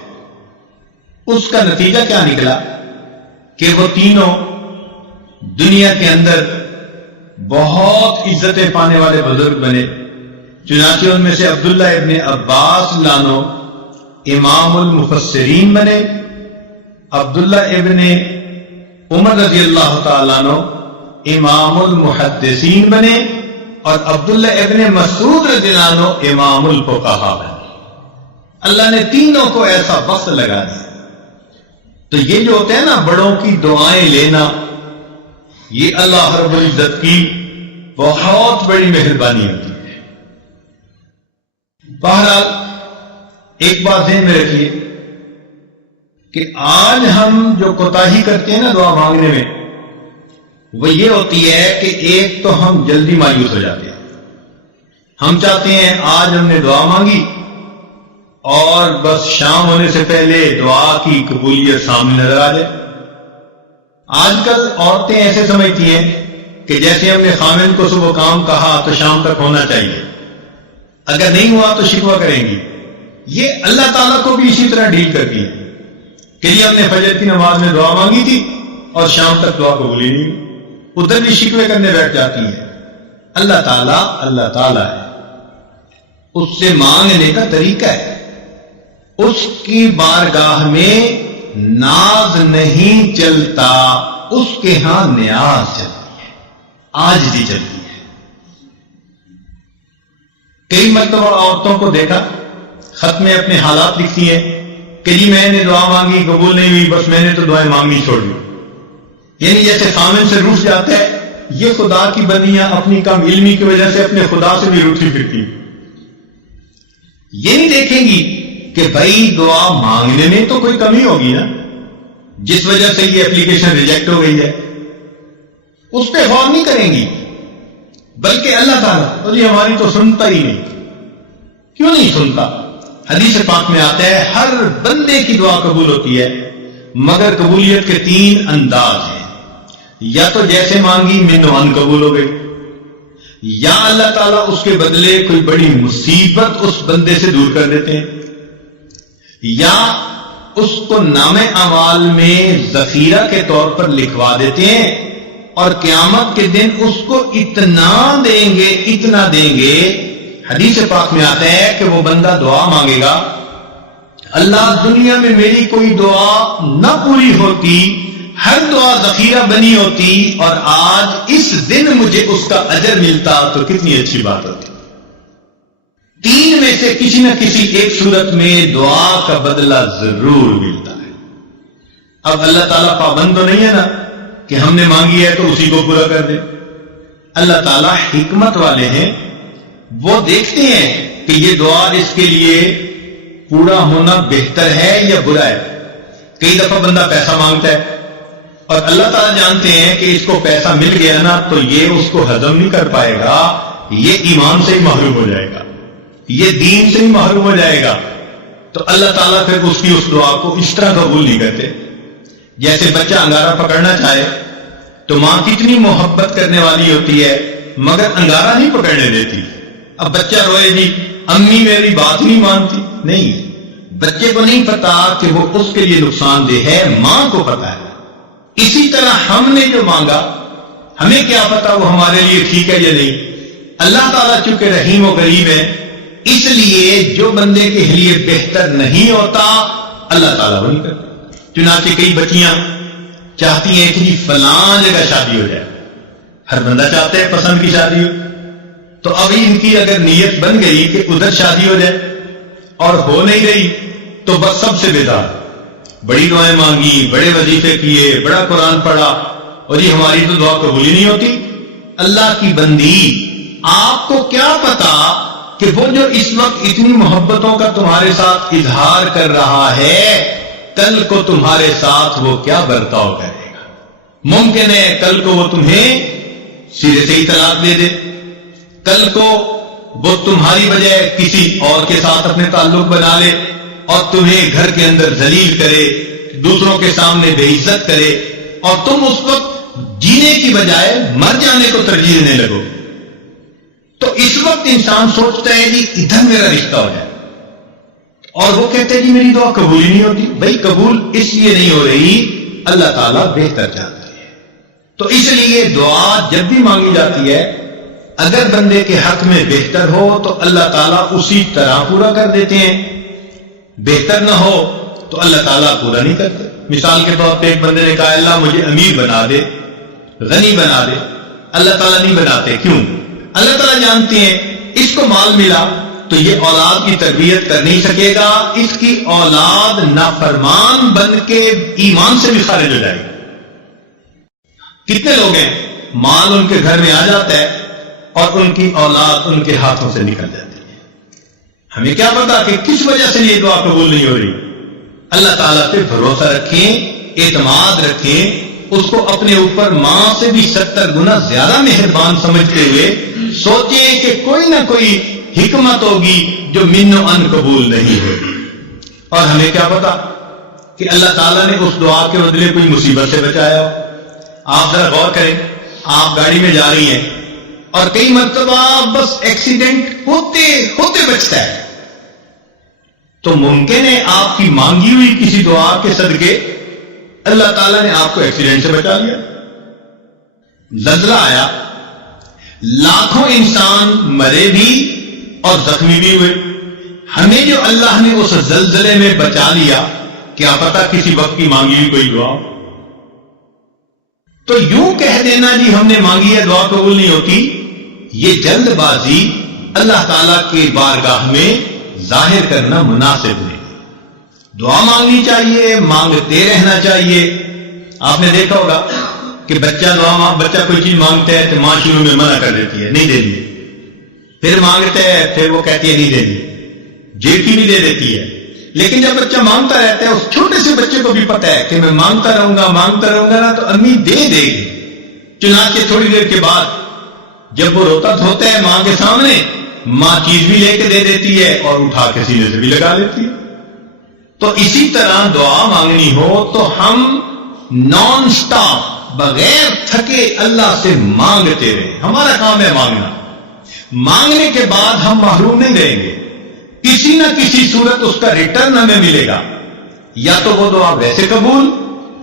اس کا نتیجہ کیا نکلا کہ وہ تینوں دنیا کے اندر بہت عزتیں پانے والے بزرگ بنے۔ چنانچہ ان میں سے عبداللہ ابن عباس لانو امام المفسرین بنے، عبداللہ ابن عمر رضی اللہ تعالیٰ عنہ امام المحدثین بنے، اور عبداللہ ابن مسعود رضی اللہ عنہ امام الفقہاء بنے۔ اللہ نے تینوں کو ایسا وقت لگا دیا۔ تو یہ جو ہوتا ہے نا بڑوں کی دعائیں لینا، یہ اللہ رب العزت کی بہت بڑی مہربانی ہوتی ہے۔ بہرحال ایک بات ذہن میں رکھیے کہ آج ہم جو کوتاہی کرتے ہیں نا دعا مانگنے میں، وہ یہ ہوتی ہے کہ ایک تو ہم جلدی مایوس ہو جاتے ہیں۔ ہم چاہتے ہیں آج ہم نے دعا مانگی اور بس شام ہونے سے پہلے دعا کی قبولیت سامنے نظر آ جائے۔ آج کل عورتیں ایسے سمجھتی ہیں کہ جیسے ہم نے خامن کو صبح کام کہا تو شام تک ہونا چاہیے، اگر نہیں ہوا تو شکوہ کریں گی۔ یہ اللہ تعالیٰ کو بھی اسی طرح ڈیل کرتی ہے کہ یہ ہم نے فجر کی نماز میں دعا مانگی تھی اور شام تک دعا قبول ہی نہیں ہوئی، ادھر بھی شکوے کرنے بیٹھ جاتی ہے۔ اللہ تعالیٰ ہے، اس سے مانگنے کا طریقہ ہے، اس کی بارگاہ میں ناز نہیں چلتا، اس کے ہاں نیاز چلتی ہے، عاجزی چلتی ہے۔ کئی مرتبہ عورتوں کو دیکھا خط میں اپنے حالات لکھتی ہیں کہ جی میں نے دعا مانگی قبول نہیں ہوئی، بس میں نے تو دعائیں مانگنی چھوڑ دی۔ یعنی جیسے خامن سے روٹھ جاتا ہے، یہ خدا کی بندیاں اپنی کم علمی کی وجہ سے اپنے خدا سے بھی روٹھی پھرتی ہیں۔ یہ نہیں دیکھیں گی کہ بھائی دعا مانگنے میں تو کوئی کمی ہوگی نا، جس وجہ سے یہ اپلیکیشن ریجیکٹ ہو گئی ہے، اس پہ غور نہیں کریں گی، بلکہ اللہ تعالیٰ تو جی ہماری تو سنتا ہی نہیں۔ کیوں نہیں سنتا؟ حدیث پاک میں آتا ہے ہر بندے کی دعا قبول ہوتی ہے، مگر قبولیت کے 3 انداز ہیں۔ یا تو جیسے مانگی منوان قبول ہو گئی، یا اللہ تعالیٰ اس کے بدلے کوئی بڑی مصیبت اس بندے سے دور کر دیتے ہیں، یا اس کو نام اعمال میں ذخیرہ کے طور پر لکھوا دیتے ہیں، اور قیامت کے دن اس کو اتنا دیں گے۔ حدیث پاک میں آتا ہے کہ وہ بندہ دعا مانگے گا، اللہ دنیا میں میری کوئی دعا نہ پوری ہوتی، ہر دعا ذخیرہ بنی ہوتی، اور آج اس دن مجھے اس کا اجر ملتا تو کتنی اچھی بات ہوتی۔ 3 میں سے کسی نہ کسی ایک صورت میں دعا کا بدلہ ضرور ملتا ہے۔ اب اللہ تعالیٰ پابند تو نہیں ہے نا کہ ہم نے مانگی ہے تو اسی کو پورا کر دے۔ اللہ تعالیٰ حکمت والے ہیں، وہ دیکھتے ہیں کہ یہ دعا اس کے لیے پورا ہونا بہتر ہے یا برا ہے۔ کئی دفعہ بندہ پیسہ مانگتا ہے اور اللہ تعالیٰ جانتے ہیں کہ اس کو پیسہ مل گیا نا تو یہ اس کو ہضم نہیں کر پائے گا، یہ ایمان سے ہی محروم ہو جائے گا، یہ دین سے ہی محروم ہو جائے گا، تو اللہ تعالیٰ پھر اس کی اس دعا کو اس طرح قبول نہیں کرتے۔ جیسے بچہ انگارہ پکڑنا چاہے تو ماں کتنی محبت کرنے والی ہوتی ہے مگر انگارہ نہیں پکڑنے دیتی۔ اب بچہ روئے جی امی میری بات نہیں مانتی، نہیں، بچے کو نہیں پتا کہ وہ اس کے لیے نقصان دہ ہے، ماں کو پتا ہے۔ اسی طرح ہم نے جو مانگا ہمیں کیا پتا وہ ہمارے لیے ٹھیک ہے یا نہیں۔ اللہ تعالیٰ چونکہ رحیم و کریم ہے، اس لیے جو بندے کے لیے بہتر نہیں ہوتا اللہ تعالیٰ وہ نہیں کرتا. چنانچہ کئی بچیاں چاہتی ہیں کہ جی فلاں جگہ شادی ہو جائے. ہر بندہ چاہتا ہے پسند کی شادی ہو. تو ابھی ان کی اگر نیت بن گئی کہ ادھر شادی ہو جائے اور ہو نہیں رہی تو بس سب سے بیدار. بڑی دعائیں مانگی، بڑے وظیفے کیے، بڑا قرآن پڑھا، اور یہ ہماری تو دعا قبول ہی نہیں ہوتی. اللہ کی بندی، آپ کو کیا پتا کہ وہ جو اس وقت اتنی محبتوں کا تمہارے ساتھ اظہار کر رہا ہے کل کو تمہارے ساتھ وہ کیا برتاؤ کرے گا. ممکن ہے کل کو وہ تمہیں سرے سے ہی طلاق دے دے، کل کو وہ تمہاری بجائے کسی اور کے ساتھ اپنے تعلق بنا لے اور تمہیں گھر کے اندر ذلیل کرے، دوسروں کے سامنے بے عزت کرے، اور تم اس وقت جینے کی بجائے مر جانے کو ترجیح دینے لگو. تو اس وقت انسان سوچتا ہے جی ادھر میرا رشتہ ہو جائے، اور وہ کہتے ہیں جی میری دعا قبول ہی نہیں ہوتی. بھائی قبول اس لیے نہیں ہو رہی، اللہ تعالیٰ بہتر جانتی ہے. تو اس لیے دعا جب بھی مانگی جاتی ہے اگر بندے کے حق میں بہتر ہو تو اللہ تعالیٰ اسی طرح پورا کر دیتے ہیں، بہتر نہ ہو تو اللہ تعالیٰ پورا نہیں کرتے. مثال کے طور پہ ایک بندے نے کہا اللہ مجھے امیر بنا دے، غنی بنا دے. اللہ تعالیٰ نہیں بناتے. کیوں؟ اللہ تعالیٰ جانتے ہیں اس کو مال ملا تو یہ اولاد کی تربیت کر نہیں سکے گا، اس کی اولاد نافرمان بن کے ایمان سے بھی خارج ہو جائے گی. کتنے لوگ ہیں مال ان کے گھر میں آ جاتا ہے اور ان کی اولاد ان کے ہاتھوں سے نکل جاتی ہے. ہمیں کیا پتا کہ کس وجہ سے یہ دعا قبول نہیں ہو رہی. اللہ تعالیٰ پہ بھروسہ رکھیں، اعتماد رکھیں، اس کو اپنے اوپر ماں سے بھی 70 گنا زیادہ مہربان سمجھتے ہوئے سوچیں کہ کوئی نہ کوئی حکمت ہوگی جو من و ان قبول نہیں ہوگی. اور ہمیں کیا پتا کہ اللہ تعالیٰ نے اس دعا کے بدلے کوئی مصیبت سے بچایا ہو. آپ ذرا غور کریں، آپ گاڑی میں جا رہی ہیں اور کئی مرتبہ بس ایکسیڈنٹ ہوتے ہوتے بچتا ہے، تو ممکن ہے آپ کی مانگی ہوئی کسی دعا کے صدقے اللہ تعالیٰ نے آپ کو ایکسیڈنٹ سے بچا لیا. زلزلہ آیا، لاکھوں انسان مرے بھی اور زخمی بھی ہوئے. ہمیں جو اللہ نے اس زلزلے میں بچا لیا، کیا پتا کسی وقت کی مانگی ہوئی کوئی دعا. تو یوں کہہ دینا جی ہم نے مانگی ہے دعا قبول نہیں ہوتی، یہ جلد بازی اللہ تعالیٰ کے بارگاہ میں ظاہر کرنا مناسب نہیں. دعا مانگنی چاہیے، مانگتے رہنا چاہیے. آپ نے دیکھا ہوگا کہ بچہ کوئی چیز مانگتا ہے تو ماں شروع میں منع کر دیتی ہے، نہیں دے دی. پھر مانگتا ہے، پھر وہ کہتی ہے نہیں دے دی، جیٹھی بھی دے دیتی ہے. لیکن جب بچہ مانگتا رہتا ہے، اس چھوٹے سے بچے کو بھی پتا ہے کہ میں مانگتا رہوں گا نا تو امی دے دے گی. چنانچہ تھوڑی دیر کے بعد جب وہ روتا دھوتا ہے ماں کے سامنے، ماں چیز بھی لے کے دے دیتی ہے اور اٹھا کے سینے سے بھی لگا لیتی ہے. تو اسی طرح دعا مانگنی ہو تو ہم نان سٹاپ بغیر تھکے اللہ سے مانگتے رہیں. ہمارا کام ہے مانگنا. مانگنے کے بعد ہم محروم نہیں رہیں گے، کسی نہ کسی صورت اس کا ریٹرن ہمیں ملے گا. یا تو وہ دعا ویسے قبول،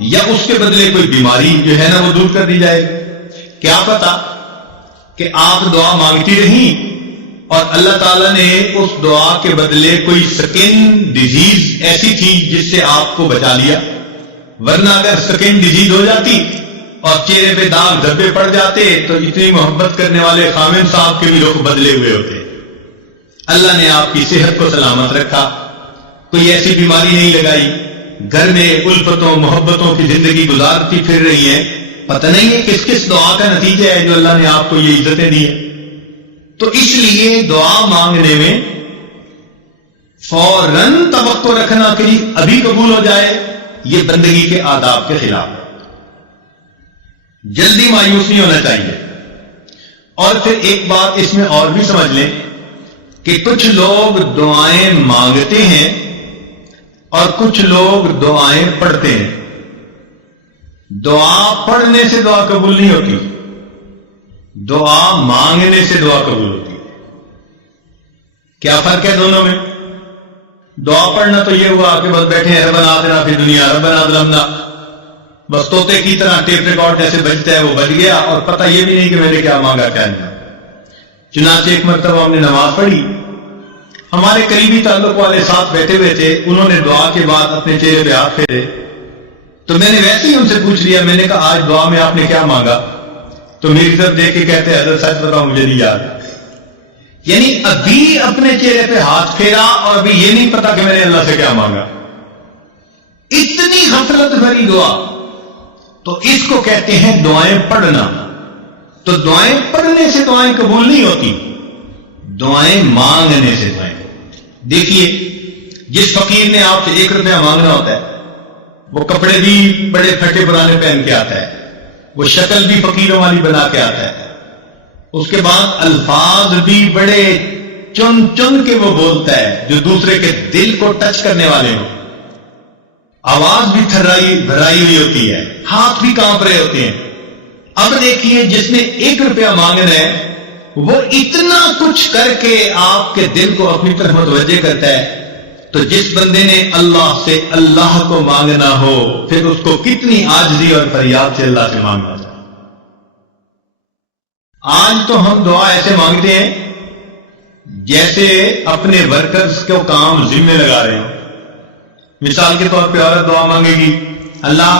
یا اس کے بدلے کوئی بیماری جو ہے نا وہ دور کر دی جائے گی. کیا پتا کہ آپ دعا مانگتی رہیں اور اللہ تعالیٰ نے اس دعا کے بدلے کوئی سکن ڈیزیز ایسی تھی جس سے آپ کو بچا لیا. ورنہ اگر سکن ڈیزیز ہو جاتی اور چہرے پہ داغ دھبے پڑ جاتے تو اتنی محبت کرنے والے خامن صاحب کے بھی رخ بدلے ہوئے ہوتے. اللہ نے آپ کی صحت کو سلامت رکھا، کوئی ایسی بیماری نہیں لگائی، گھر میں الفتوں محبتوں کی زندگی گزارتی پھر رہی ہیں. پتہ نہیں ہے کس کس دعا کا نتیجہ ہے جو اللہ نے آپ کو یہ عزتیں دی ہیں. تو اس لیے دعا مانگنے میں فوراً توقع رکھنا کہ ابھی قبول ہو جائے، یہ بندگی کے آداب کے خلاف. جلدی مایوس نہیں ہونا چاہیے. اور پھر ایک بات اس میں اور بھی سمجھ لیں کہ کچھ لوگ دعائیں مانگتے ہیں اور کچھ لوگ دعائیں پڑھتے ہیں. دعا پڑھنے سے دعا قبول نہیں ہوتی، دعا مانگنے سے دعا قبول ہوتی ہے. کیا فرق ہے دونوں میں؟ دعا پڑھنا تو یہ ہوا کہ بس بیٹھے ہیں ربنا آتنا فی الدنیا ربنا ظلمنا، بس طوطے کی طرح ٹیپ ریکارڈ جیسے بجتا ہے وہ بج گیا اور پتہ یہ بھی نہیں کہ میں نے کیا مانگا کیا نہیں. چنانچہ ایک مرتبہ ہم نے نماز پڑھی ہمارے قریبی تعلق والے ساتھ بیٹھے ہوئے تھے، انہوں نے دعا کے بعد اپنے چہرے پہ ہاتھ پھیرے، تو میں نے ویسے ہی ان سے پوچھ لیا، میں نے کہا آج دعا میں آپ نے کیا مانگا؟ تو میری طرف دیکھ کے کہتے ہیں حضرت سچ بتاؤ مجھے نہیں یاد۔ یعنی ابھی اپنے چہرے پہ ہاتھ پھیرا اور ابھی یہ نہیں پتا کہ میں نے اللہ سے کیا مانگا۔ اتنی غفلت بھری دعا، تو اس کو کہتے ہیں دعائیں پڑھنا۔ تو دعائیں پڑھنے سے دعائیں قبول نہیں ہوتی، دعائیں مانگنے سے دعائیں۔ دیکھیے جس فقیر نے آپ سے 1 روپیہ مانگنا ہوتا ہے، وہ کپڑے بھی بڑے پھٹے پرانے پہن کے آتا ہے، وہ شکل بھی فقیروں والی بنا کے آتا ہے، اس کے بعد الفاظ بھی بڑے چن چن کے وہ بولتا ہے جو دوسرے کے دل کو ٹچ کرنے والے ہوں، آواز بھی بھرائی ہوئی ہوتی ہے، ہاتھ بھی کانپ رہے ہوتے ہیں۔ اب دیکھیے جس نے 1 روپیہ مانگنا ہے، وہ اتنا کچھ کر کے آپ کے دل کو اپنی طرف متوجہ کرتا ہے، تو جس بندے نے اللہ سے اللہ کو مانگنا ہو، پھر اس کو کتنی عاجزی اور فریاد سے اللہ سے مانگنا چاہیے۔ آج تو ہم دعا ایسے مانگتے ہیں جیسے اپنے ورکرز کو کام ذمہ لگا رہے ہوں۔ مثال کے طور پہ عورت دعا مانگے گی، اللہ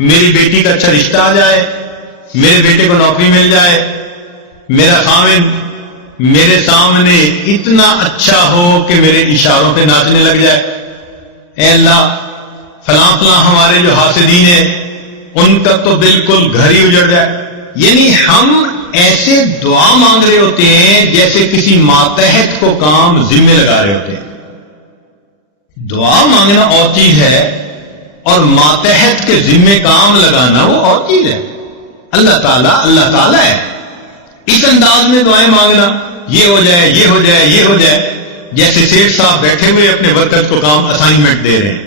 میری بیٹی کا اچھا رشتہ آ جائے، میرے بیٹے کو نوکری مل جائے، میرا خاوند میرے سامنے اتنا اچھا ہو کہ میرے اشاروں پہ ناچنے لگ جائے، اے اللہ فلاں فلاں ہمارے جو حاسدین ہیں ان کا تو بالکل گھر ہی اجڑ جائے۔ یعنی ہم ایسے دعا مانگ رہے ہوتے ہیں جیسے کسی ماتحت کو کام ذمہ لگا رہے ہوتے ہیں۔ دعا مانگنا اور چیز ہے اور ماتحت کے ذمہ کام لگانا وہ اور چیز ہے۔ اللہ تعالیٰ ہے، اس انداز میں دعائیں مانگنا، یہ ہو جائے یہ ہو جائے یہ ہو جائے، جیسے سیٹھ صاحب بیٹھے ہوئے اپنے ورکر کو کام اسائنمنٹ دے رہے ہیں،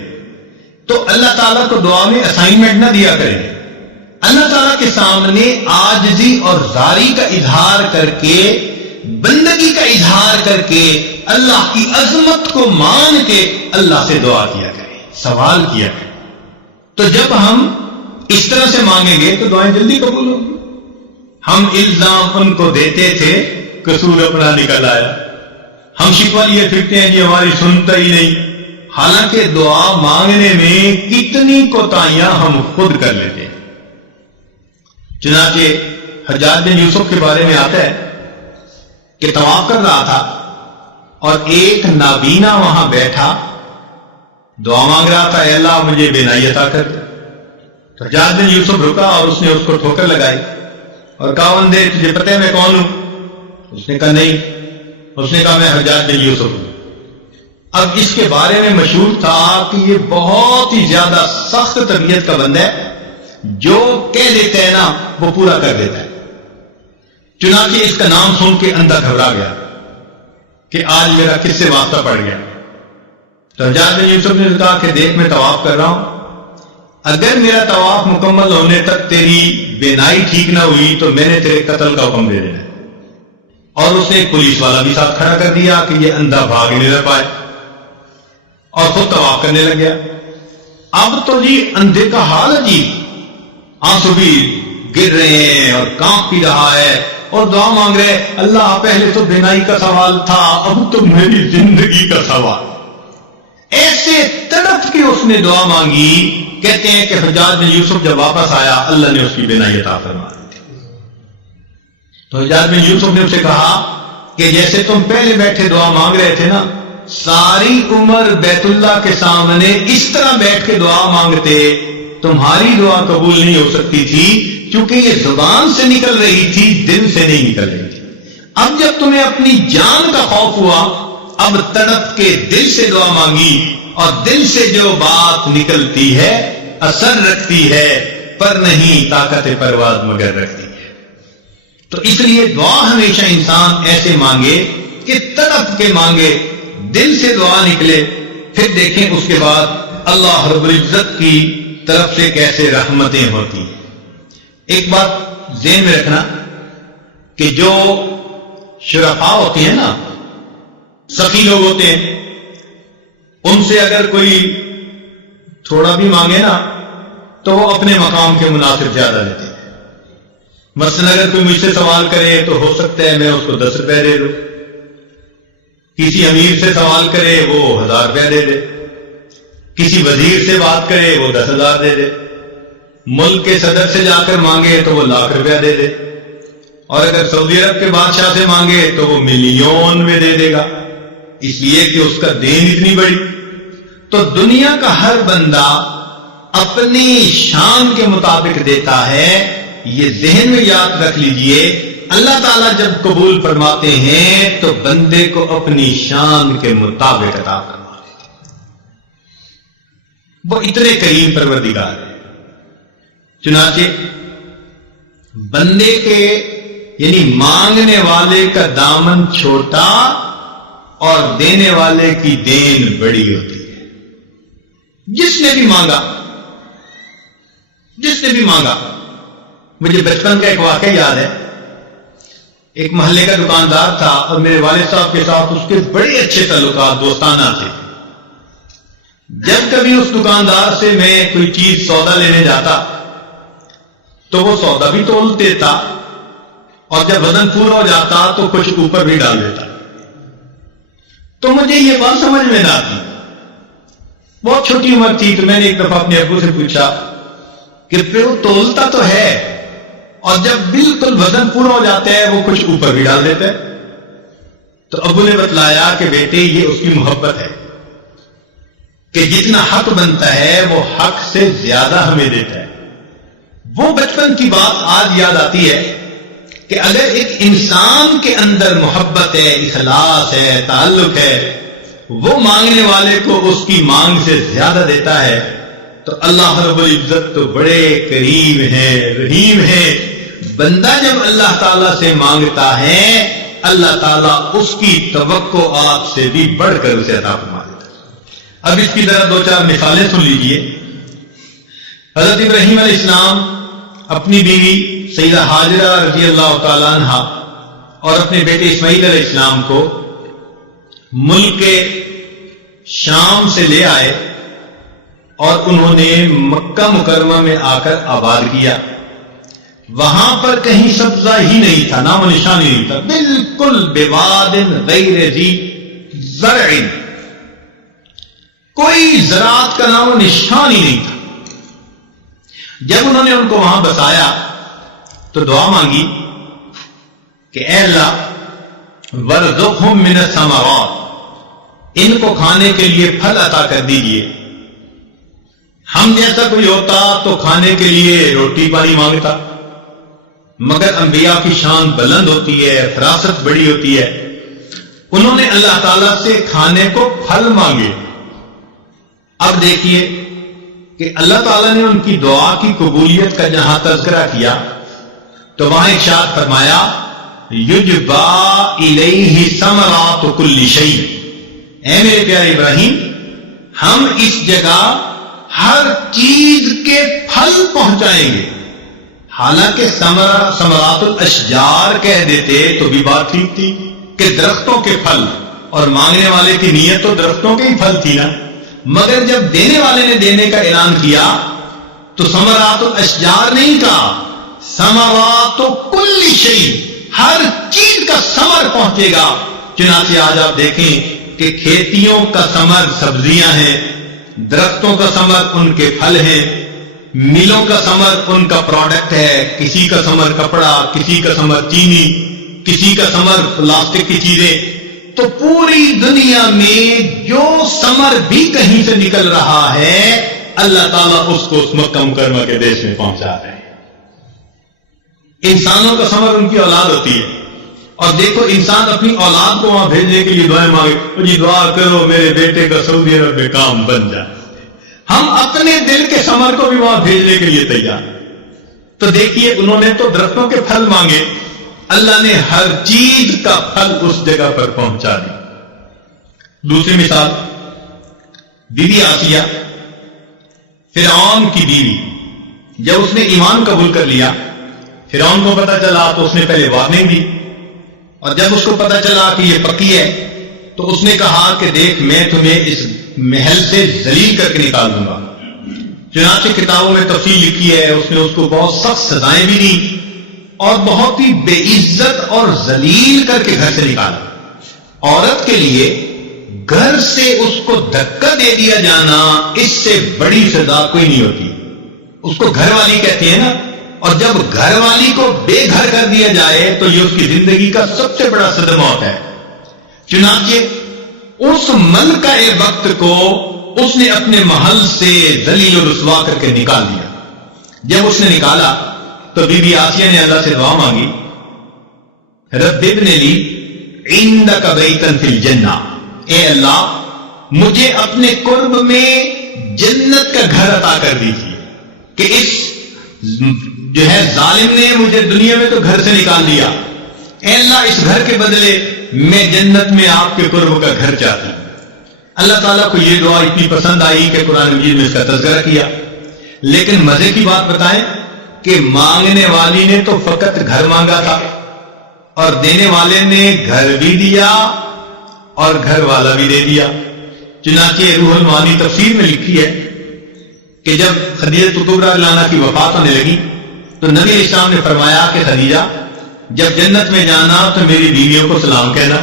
تو اللہ تعالیٰ کو دعا میں اسائنمنٹ نہ دیا کریں۔ اللہ تعالیٰ کے سامنے عاجزی اور زاری کا اظہار کر کے، بندگی کا اظہار کر کے، اللہ کی عظمت کو مان کے اللہ سے دعا کیا کریں، سوال کیا کریں۔ تو جب ہم اس طرح سے مانگیں گے تو دعائیں جلدی قبول ہوں گی۔ ہم الزام ان کو دیتے تھے، قصور اپنا نکل آیا، ہم شکوہ لیے پھرتے ہیں جی ہماری سنتا ہی نہیں، حالانکہ دعا مانگنے میں کتنی کوتاہیاں ہم خود کر لیتے ہیں۔ چنانچہ حجاج بن یوسف کے بارے میں آتا ہے کہ طواف کر رہا تھا اور ایک نابینا وہاں بیٹھا دعا مانگ رہا تھا، اے اللہ مجھے بینائی عطا کر دے۔ تو حجاج بن یوسف رکا اور اس نے اس کو ٹھوکر لگائی اور کہا بندے تجھے پتہ ہے میں کون ہوں؟ اس نے کہا نہیں۔ اس نے کہا میں حجاج بن یوسف ہوں۔ اب اس کے بارے میں مشہور تھا کہ یہ بہت ہی زیادہ سخت طبیعت کا بندہ ہے، جو کہہ دیتا ہے نا وہ پورا کر دیتا ہے۔ چنانچہ اس کا نام سن کے اندھا گھبرا گیا کہ آج میرا کس سے واسطہ پڑ گیا۔ تو حجاج بن یوسف نے کہا کہ دیکھ میں طواف کر رہا ہوں، اگر میرا طواف مکمل ہونے تک تیری بینائی ٹھیک نہ ہوئی تو میں نے تیرے قتل کا حکم دے دینا ہے۔ اور اس نے ایک پولیس والا بھی ساتھ کھڑا کر دیا کہ یہ اندھا بھاگ نہیں رہ پائے، اور خود طواف کرنے لگ گیا۔ اب تو جی اندھے کا حال عجیب، آنسو بھی گر رہے ہیں اور کانپ بھی رہا ہے اور دعا مانگ رہے، اللہ پہلے تو بینائی کا سوال تھا، اب تو میری زندگی کا سوال۔ ایسے تڑپ کے اس نے دعا مانگی۔ کہتے ہیں کہ حجاج بن یوسف جب واپس آیا اللہ نے اس کی بینائی عطا فرما دی۔ تو حجاج بن یوسف نے اسے کہا کہ جیسے تم پہلے بیٹھے دعا مانگ رہے تھے نا، ساری عمر بیت اللہ کے سامنے اس طرح بیٹھ کے دعا مانگتے، تمہاری دعا قبول نہیں ہو سکتی تھی کیونکہ یہ زبان سے نکل رہی تھی، دل سے نہیں نکل رہی تھی۔ اب جب تمہیں اپنی جان کا خوف ہوا، اب تڑپ کے دل سے دعا مانگی، اور دل سے جو بات نکلتی ہے اثر رکھتی ہے، پر نہیں طاقت پرواز مگر رکھتی ہے۔ تو اس لیے دعا ہمیشہ انسان ایسے مانگے کہ تڑپ کے مانگے، دل سے دعا نکلے، پھر دیکھیں اس کے بعد اللہ رب العزت کی طرف سے کیسے رحمتیں ہوتی ہیں۔ ایک بات ذہن میں رکھنا کہ جو شرفاء ہوتے ہیں نا، سخی لوگ ہوتے ہیں، ان سے اگر کوئی تھوڑا بھی مانگے نا تو وہ اپنے مقام کے مناسب زیادہ لیتے ہیں۔ مثلا اگر کوئی مجھ سے سوال کرے تو ہو سکتا ہے میں اس کو 10 روپے دے دوں، کسی امیر سے سوال کرے وہ 1000 روپیہ دے دے، کسی وزیر سے بات کرے وہ 10,000 دے دے، ملک کے صدر سے جا کر مانگے تو وہ 1,00,000 روپیہ دے دے، اور اگر سعودی عرب کے بادشاہ سے مانگے تو وہ ملین میں دے دے گا، اس لیے کہ اس کا دین اتنی بڑی۔ تو دنیا کا ہر بندہ اپنی شان کے مطابق دیتا ہے، یہ ذہن میں یاد رکھ لیجئے۔ اللہ تعالیٰ جب قبول فرماتے ہیں تو بندے کو اپنی شان کے مطابق عطا فرماتے ہیں، وہ اتنے کریم پروردگار ہیں۔ چنانچہ بندے کے یعنی مانگنے والے کا دامن چھوٹا اور دینے والے کی دین بڑی ہوتی ہے۔ جس نے بھی مانگا، مجھے بچپن کا ایک واقعہ یاد ہے۔ ایک محلے کا دکاندار تھا اور میرے والد صاحب کے ساتھ اس کے بڑے اچھے تعلقات دوستانہ تھے۔ جب کبھی اس دکاندار سے میں کوئی چیز سودا لینے جاتا تو وہ سودا بھی تول دیتا، اور جب وزن پورا ہو جاتا تو کچھ اوپر بھی ڈال دیتا۔ تو مجھے یہ بات سمجھ میں نہ آتی، بہت چھوٹی عمر تھی، تو میں نے ایک دفعہ اپنے ابو سے پوچھا کہ پھر وہ تولتا تو ہے اور جب بالکل وزن پورا ہو جاتا ہے وہ کچھ اوپر بھی ڈال دیتا ہے۔ تو ابو نے بتلایا کہ بیٹے یہ اس کی محبت ہے کہ جتنا حق بنتا ہے وہ حق سے زیادہ ہمیں دیتا ہے۔ وہ بچپن کی بات آج یاد آتی ہے کہ اگر ایک انسان کے اندر محبت ہے، اخلاص ہے، تعلق ہے، وہ مانگنے والے کو اس کی مانگ سے زیادہ دیتا ہے، تو اللہ رب العزت تو بڑے کریم ہیں، رحیم ہیں۔ بندہ جب اللہ تعالیٰ سے مانگتا ہے، اللہ تعالیٰ اس کی توقعات سے بھی بڑھ کر اسے عطا فرما دیتا ہے۔ اب اس کی طرح 2-4 مثالیں سن لیجئے۔ حضرت ابراہیم علیہ السلام اپنی بیوی سیدہ حاجرہ رضی اللہ تعالیٰ عنہ اور اپنے بیٹے اسماعیل علیہ السلام کو ملک شام سے لے آئے اور انہوں نے مکہ مکرمہ میں آ کر آباد کیا۔ وہاں پر کہیں سبزہ ہی نہیں تھا، نام و نشان ہی نہیں تھا، بالکل بواد غیر ذی زرع، کوئی زراعت کا نام و نشان ہی نہیں تھا۔ جب انہوں نے ان کو وہاں بسایا تو دعا مانگی کہ اے اللہ وارزقہم من الثمرات، ان کو کھانے کے لیے پھل عطا کر دیجئے۔ ہم جیسا کوئی ہوتا تو کھانے کے لیے روٹی پانی مانگتا، مگر انبیاء کی شان بلند ہوتی ہے، فراست بڑی ہوتی ہے۔ انہوں نے اللہ تعالیٰ سے کھانے کو پھل مانگے۔ اب دیکھیے کہ اللہ تعالیٰ نے ان کی دعا کی قبولیت کا جہاں تذکرہ کیا تو وہاں ارشاد فرمایا یجبا الیہ ثمرات کل شیء، اے میرے پیارے ابراہیم، ہم اس جگہ ہر چیز کے پھل پہنچائیں گے۔ حالانکہ ثمرات الاشجار کہہ دیتے تو بھی بات ٹھیک تھی کہ درختوں کے پھل، اور مانگنے والے کی نیت تو درختوں کے ہی پھل تھی نا، مگر جب دینے والے نے دینے کا اعلان کیا تو ثمرات الاشجار نہیں کہا، ثمرات کل شیء، ہر چیز کا ثمر پہنچے گا۔ چنانچہ آج آپ دیکھیں کہ کھیتیوں کا ثمر سبزیاں ہیں، درختوں کا ثمر ان کے پھل ہیں، ملوں کا ثمر ان کا پروڈکٹ ہے، کسی کا ثمر کپڑا، کسی کا ثمر چینی، کسی کا ثمر پلاسٹک کی چیزیں۔ تو پوری دنیا میں جو ثمر بھی کہیں سے نکل رہا ہے اللہ تعالیٰ اس کو اس مکہ مکرمہ کے دیش میں پہنچا رہے ہیں۔ انسانوں کا ثمر ان کی اولاد ہوتی ہے، اور دیکھو انسان اپنی اولاد کو وہاں بھیجنے کے لیے دعائیں مانگے، جی دعا کرو میرے بیٹے کا سعودی عرب میں کام بن جائے۔ ہم اپنے دل کے ثمر کو بھی وہاں بھیجنے کے لیے تیار۔ تو دیکھیے انہوں نے تو درختوں کے پھل مانگے، اللہ نے ہر چیز کا پھل اس جگہ پر پہنچا دی۔ دوسری مثال، بی بی آسیہ، فرعون کی بیوی، جب اس نے ایمان قبول کر لیا، فرعون کو پتا چلا تو اس نے پہلے وارننگ دی، اور جب اس کو پتا چلا کہ یہ پکی ہے تو اس نے کہا کہ دیکھ میں تمہیں اس محل سے ذلیل کر کے نکال دوں گا۔ چنانچہ کتابوں میں تفصیل لکھی ہے، اس نے اس کو بہت سخت سزائیں بھی دی اور بہت ہی بے عزت اور ذلیل کر کے گھر سے نکالا، عورت کے لیے گھر سے اس کو دھکا دے دیا جانا اس سے بڑی سزا کوئی نہیں ہوتی. اس کو گھر والی کہتے ہیں نا, اور جب گھر والی کو بے گھر کر دیا جائے تو یہ اس کی زندگی کا سب سے بڑا صدمہ ہوتا ہے. چنانچہ اس ملکہ وقت کو اس نے اپنے محل سے ذلیل و رسوا کر کے نکال دیا. جب اس نے نکالا تو بی بی آسیہ نے اللہ سے دعا مانگی, رب ابن لی عندک بیتا فی الجنہ, اے اللہ مجھے اپنے قرب میں جنت کا گھر عطا کر دیجیے کہ اس جو ہے ظالم نے مجھے دنیا میں تو گھر سے نکال دیا, اے اللہ اس گھر کے بدلے میں جنت میں آپ کے قرب کا گھر چاہتی ہوں. اللہ تعالیٰ کو یہ دعا اتنی پسند آئی کہ قرآن مجید میں اس کا تذکرہ کیا. لیکن مزے کی بات بتائیں کہ مانگنے والی نے تو فقط گھر مانگا تھا اور دینے والے نے گھر بھی دیا اور گھر والا بھی دے دیا. چنانچہ روح المعانی تفسیر میں لکھی ہے کہ جب خدیجہ کبریٰ رضی اللہ عنہا کی وفات ہونے لگی تو نبی علیہ السلام نے فرمایا کہ خدیجہ جب جنت میں جانا تو میری بیویوں کو سلام کہنا.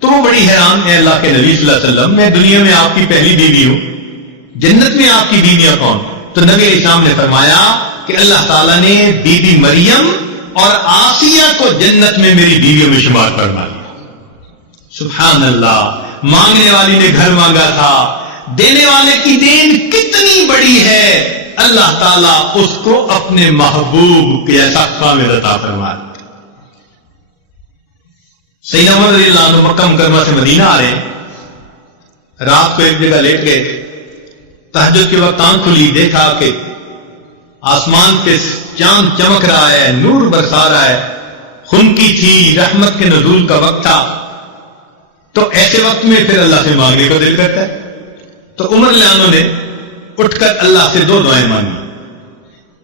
تو وہ بڑی حیران, اے اللہ کے نبی صلی اللہ علیہ وسلم میں دنیا میں آپ کی پہلی بیوی ہوں, جنت میں آپ کی بیویاں کون؟ تو نبی علیہ السلام نے فرمایا کہ اللہ تعالیٰ نے بی بی مریم اور آسیہ کو جنت میں میری بیویوں میں شمار فرما لیا. سبحان اللہ, مانگنے والی نے گھر مانگا تھا, دینے والے کی دین کتنی بڑی ہے, اللہ تعالیٰ اس کو اپنے محبوب کے ایسا کامل عطا فرما دیا. سیدنا عمر رضی اللہ عنہ مکہ مکرمہ سے مدینہ آ رہے, رات کو ایک جگہ لیٹ گئے, تہجد کے وقت آنکھ کھلی, دیکھا کہ آسمان پہ چاند چمک رہا ہے, نور برسا رہا ہے, خنکی تھی, رحمت کے نزول کا وقت تھا. تو ایسے وقت میں پھر اللہ سے مانگنے کو دل کرتا ہے. تو عمر رضی اللہ عنہ نے اٹھ کر اللہ سے دو دعائیں مانگی.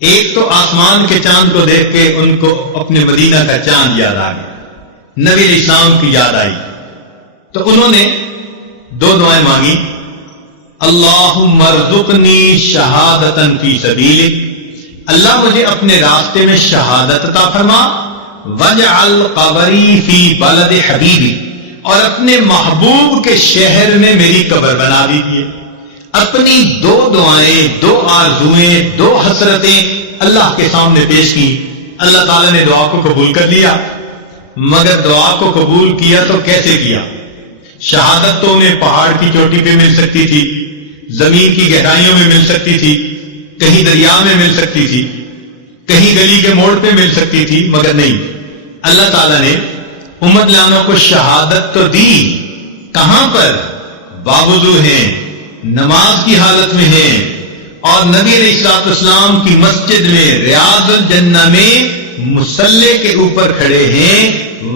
ایک تو آسمان کے چاند کو دیکھ کے ان کو اپنے مدینہ کا چاند یاد آ گیا, نبی علیہ السلام کی یاد آئی, تو انہوں نے دو دعائیں مانگی. اللہم ارزقنی شہادتا فی سبیلک, اللہ مجھے اپنے راستے میں شہادت عطا فرما, واجعل قبری فی بلد حبیبی, اور اپنے محبوب کے شہر میں میری قبر بنا دیجیے. اپنی دو دعائیں, دو آرزویں, دو حسرتیں اللہ کے سامنے پیش کی. اللہ تعالیٰ نے دعا کو قبول کر لیا, مگر دعا کو قبول کیا تو کیسے کیا؟ شہادت تو انہیں پہاڑ کی چوٹی پہ مل سکتی تھی, زمین کی گہرائیوں میں مل سکتی تھی, کہیں دریا میں مل سکتی تھی, کہیں گلی کے موڑ پہ مل سکتی تھی, مگر نہیں, اللہ تعالیٰ نے امت لانوں کو شہادت تو دی. کہاں پر؟ باوضو ہیں, نماز کی حالت میں ہیں, اور نبی علیہ السلام کی مسجد میں ریاض الجنہ میں مصلے کے اوپر کھڑے ہیں,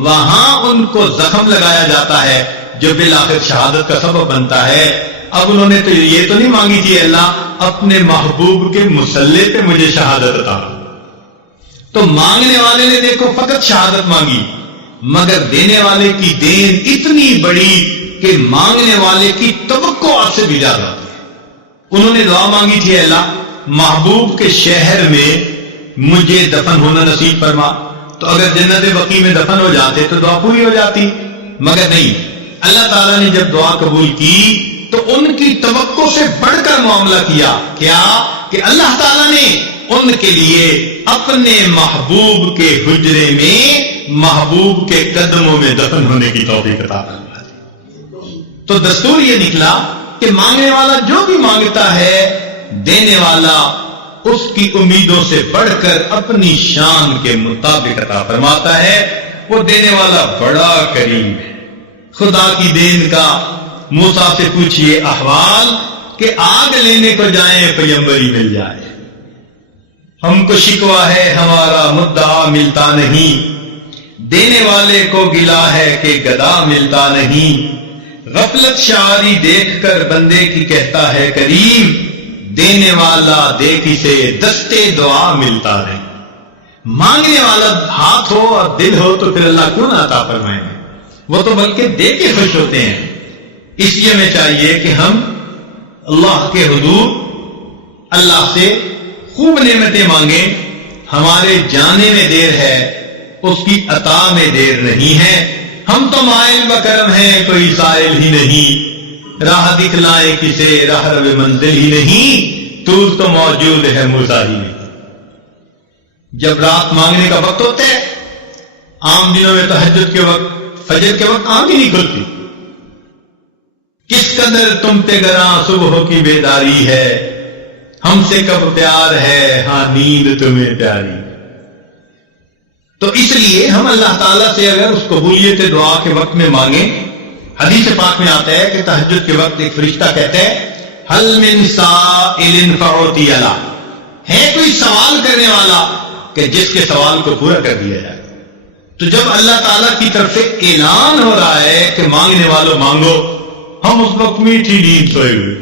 وہاں ان کو زخم لگایا جاتا ہے جو بالآخر شہادت کا سبب بنتا ہے. اب انہوں نے تو یہ تو نہیں مانگی تھی اللہ اپنے محبوب کے مصلے پہ مجھے شہادت عطا. تو مانگنے والے نے دیکھو فقط شہادت مانگی, مگر دینے والے کی دین اتنی بڑی کہ مانگنے والے کی توقعات سے بھی زیادہ ہوتی ہے. انہوں نے دعا مانگی تھی, اللہ محبوب کے شہر میں مجھے دفن ہونا نصیب فرما. تو اگر جنت بقیع میں دفن ہو جاتے تو دعا پوری ہو جاتی, مگر نہیں. اللہ تعالیٰ نے جب دعا قبول کی تو ان کی توقع سے بڑھ کر معاملہ کیا. کیا کہ اللہ تعالیٰ نے ان کے لیے اپنے محبوب کے حجرے میں محبوب کے قدموں میں دفن ہونے کی توفیق عطا فرما دی. تو دستور یہ نکلا کہ مانگنے والا جو بھی مانگتا ہے, دینے والا اس کی امیدوں سے بڑھ کر اپنی شان کے مطابق عطا فرماتا ہے. وہ دینے والا بڑا کریم ہے. خدا کی دین کا موسیٰ سے پوچھئے احوال کہ آگ لینے کو جائیں پیمبری مل جائے. ہم کو شکوہ ہے ہمارا مدعا ملتا نہیں, دینے والے کو گلا ہے کہ گدا ملتا نہیں. غفلت شعاری دیکھ کر بندے کی کہتا ہے کریم, دینے والا دیکھ سے دستے دعا ملتا نہیں. مانگنے والا ہاتھ ہو اور دل ہو تو پھر اللہ کیوں نہ عطا فرمائیں, وہ تو بلکہ دے کے خوش ہوتے ہیں. اس لیے ہمیں چاہیے کہ ہم اللہ کے حضور اللہ سے خوب نعمتیں مانگیں. ہمارے جانے میں دیر ہے, اس کی عطا میں دیر نہیں ہے. ہم تو مائل بکرم ہیں کوئی سائل ہی نہیں، راہ دکھلائے کسے راہ رب منزل ہی نہیں، دور تو موجود ہے موسیٰ ہی نہیں۔ جب رات مانگنے کا وقت ہوتا ہے، عام دنوں میں تہجد کے وقت فجر کے وقت آنکھ ہی نہیں کھلتی، کس قدر تم پہ گراں صبح کی بیداری ہے، ہم سے کب پیار ہے ہاں نیند تمہیں پیاری۔ تو اس لیے ہم اللہ تعالیٰ سے اگر اس قبولیت دعا کے وقت میں مانگیں، حدیث پاک میں آتا ہے کہ تہجد کے وقت ایک فرشتہ کہتا ہے حل من سائل فاعطی لہ، ہے کوئی سوال کرنے والا کہ جس کے سوال کو پورا کر دیا جائے۔ تو جب اللہ تعالیٰ کی طرف سے اعلان ہو رہا ہے کہ مانگنے والوں مانگو، ہم اس وقت میٹھی نیند سوئے ہوئے،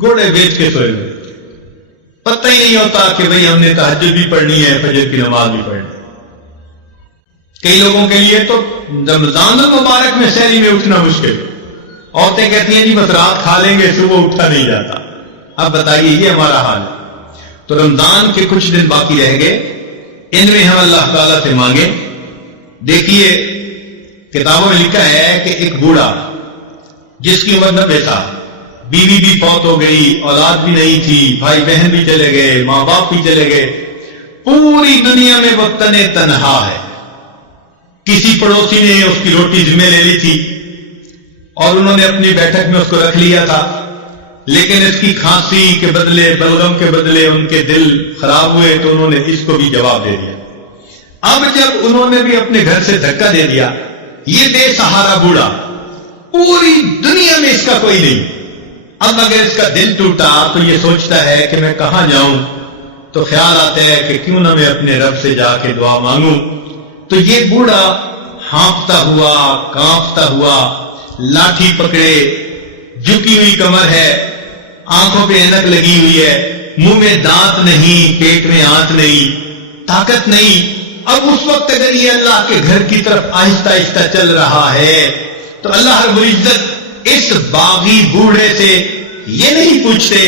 گھوڑے بیچ کے سوئے ہوئے، پتہ ہی نہیں ہوتا کہ بھئی ہم نے تہجد بھی پڑھنی ہے، فجر کی نماز بھی پڑھنی ہے۔ کئی لوگوں کے لیے تو رمضان المبارک میں سحری میں اٹھنا مشکل، عورتیں کہتی ہیں جی بس رات کھا لیں گے صبح اٹھا نہیں جاتا۔ اب بتائیے یہ ہمارا حال ہے۔ تو رمضان کے کچھ دن باقی رہ گئے، ان میں ہم اللہ تعالیٰ سے مانگیں۔ دیکھیے کتابوں میں لکھا ہے کہ ایک بوڑھا جس کی عمر 90 سال، بیوی بھی فوت ہو گئی، اولاد بھی نہیں تھی، بھائی بہن بھی چلے گئے، ماں باپ بھی چلے گئے، پوری دنیا میں وہ تنہا ہے۔ کسی پڑوسی نے اس کی روٹی ذمہ لے لی تھی اور انہوں نے اپنی بیٹھک میں اس کو رکھ لیا تھا، لیکن اس کی کھانسی کے بدلے بلغم کے بدلے ان کے دل خراب ہوئے تو انہوں نے اس کو بھی جواب دے دیا۔ اب جب انہوں نے بھی اپنے گھر سے دھکا دے دیا، یہ بے سہارا بوڑھا، پوری دنیا میں اس کا کوئی نہیں، اب اگر اس کا دل ٹوٹا تو یہ سوچتا ہے کہ میں کہاں جاؤں، تو خیال آتا ہے کہ کیوں نہ میں اپنے رب سے جا کے دعا مانگوں۔ تو یہ بوڑھا ہانپتا ہوا کانپتا ہوا لاٹھی پکڑے، جھکی ہوئی کمر ہے، آنکھوں پہ اینک لگی ہوئی ہے، منہ میں دانت نہیں، پیٹ میں آنت نہیں، طاقت نہیں۔ اب اس وقت اگر یہ اللہ کے گھر کی طرف آہستہ آہستہ چل رہا ہے تو اللہ رب العزت اس باغی بوڑھے سے یہ نہیں پوچھتے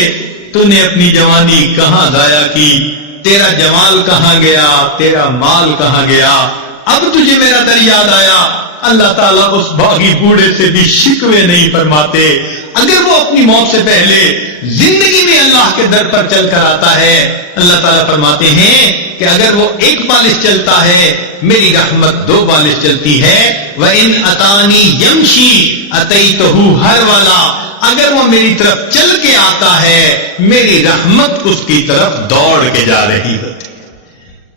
تو نے اپنی جوانی کہاں ضائع کی، تیرا جمال کہاں گیا، تیرا مال کہاں گیا، اب تجھے میرا در یاد آیا۔ اللہ تعالیٰ اس باغی بوڑھے سے بھی شکوے نہیں فرماتے۔ اگر وہ اپنی موت سے پہلے زندگی میں اللہ کے در پر چل کر آتا ہے، اللہ تعالیٰ فرماتے ہیں کہ اگر وہ ایک بالش چلتا ہے میری رحمت 2 بالش چلتی ہے، وَإِنْ أَتَانِي يَمْشِي أَتَيْتُهُ هَرْوَلًا، اگر وہ میری طرف چل کے آتا ہے میری رحمت اس کی طرف دوڑ کے جا رہی ہوتی۔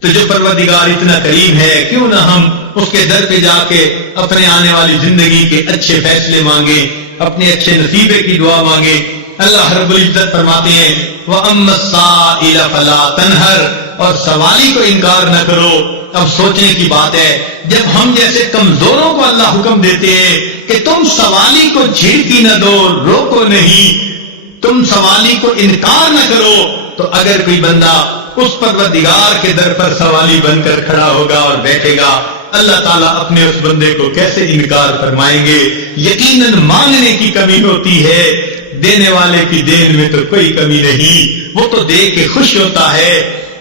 تو جو پروردگار اتنا کریم ہے، کیوں نہ ہم اس کے در پہ جا کے اپنے آنے والی زندگی کے اچھے فیصلے مانگیں، اپنے اچھے نصیبے کی دعا مانگیں۔ اللہ رب العزت فرماتے ہیں وَأَمَّا السَّائِلَ فَلَا تَنْهَرْ، اور سوالی کو انکار نہ کرو۔ اب سوچنے کی بات ہے، جب ہم جیسے کمزوروں کو اللہ حکم دیتے ہیں کہ تم سوالی کو جھڑکی نہ دو، روکو نہیں، تم سوالی کو انکار نہ کرو، تو اگر کوئی بندہ اس پروردگار کے در پر سوالی بن کر کھڑا ہوگا اور بیٹھے گا، اللہ تعالیٰ اپنے اس بندے کو کیسے انکار فرمائیں گے؟ یقیناً مانگنے کی کمی ہوتی ہے، دینے والے کی دین میں تو کوئی کمی نہیں، وہ تو دے کے خوش ہوتا ہے،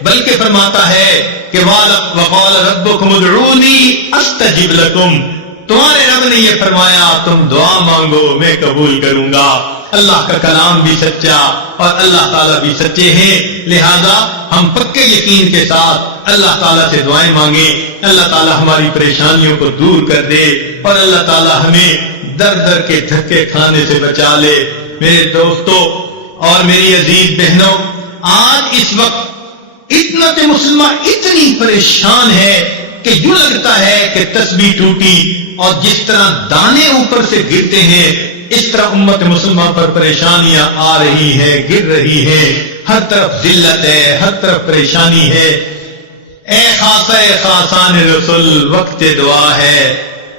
بلکہ فرماتا ہے کہ وَقَالَ رَبُّكُمُ ادْعُونِي أَسْتَجِبْ لَكُمْ، تمہارے رب نے یہ فرمایا تم دعا مانگو میں قبول کروں گا۔ اللہ کا کلام بھی سچا اور اللہ تعالیٰ بھی سچے ہیں، لہذا ہم پکے یقین کے ساتھ اللہ تعالیٰ سے دعائیں مانگیں، اللہ تعالیٰ ہماری پریشانیوں کو دور کر دے اور اللہ تعالیٰ ہمیں در در کے دھکے کھانے سے بچا لے۔ میرے دوستوں اور میری عزیز بہنوں، آج اس وقت اتنا مسلمان اتنی پریشان ہے کہ یوں لگتا ہے کہ تسبیح ٹوٹی اور جس طرح دانے اوپر سے گرتے ہیں اس طرح امت مسلمہ پر پریشانیاں آ رہی ہیں، گر رہی ہیں، ہر طرف ذلت ہے، ہر طرف پریشانی ہے۔ اے خاصہ خاصان رسول، وقت دعا ہے،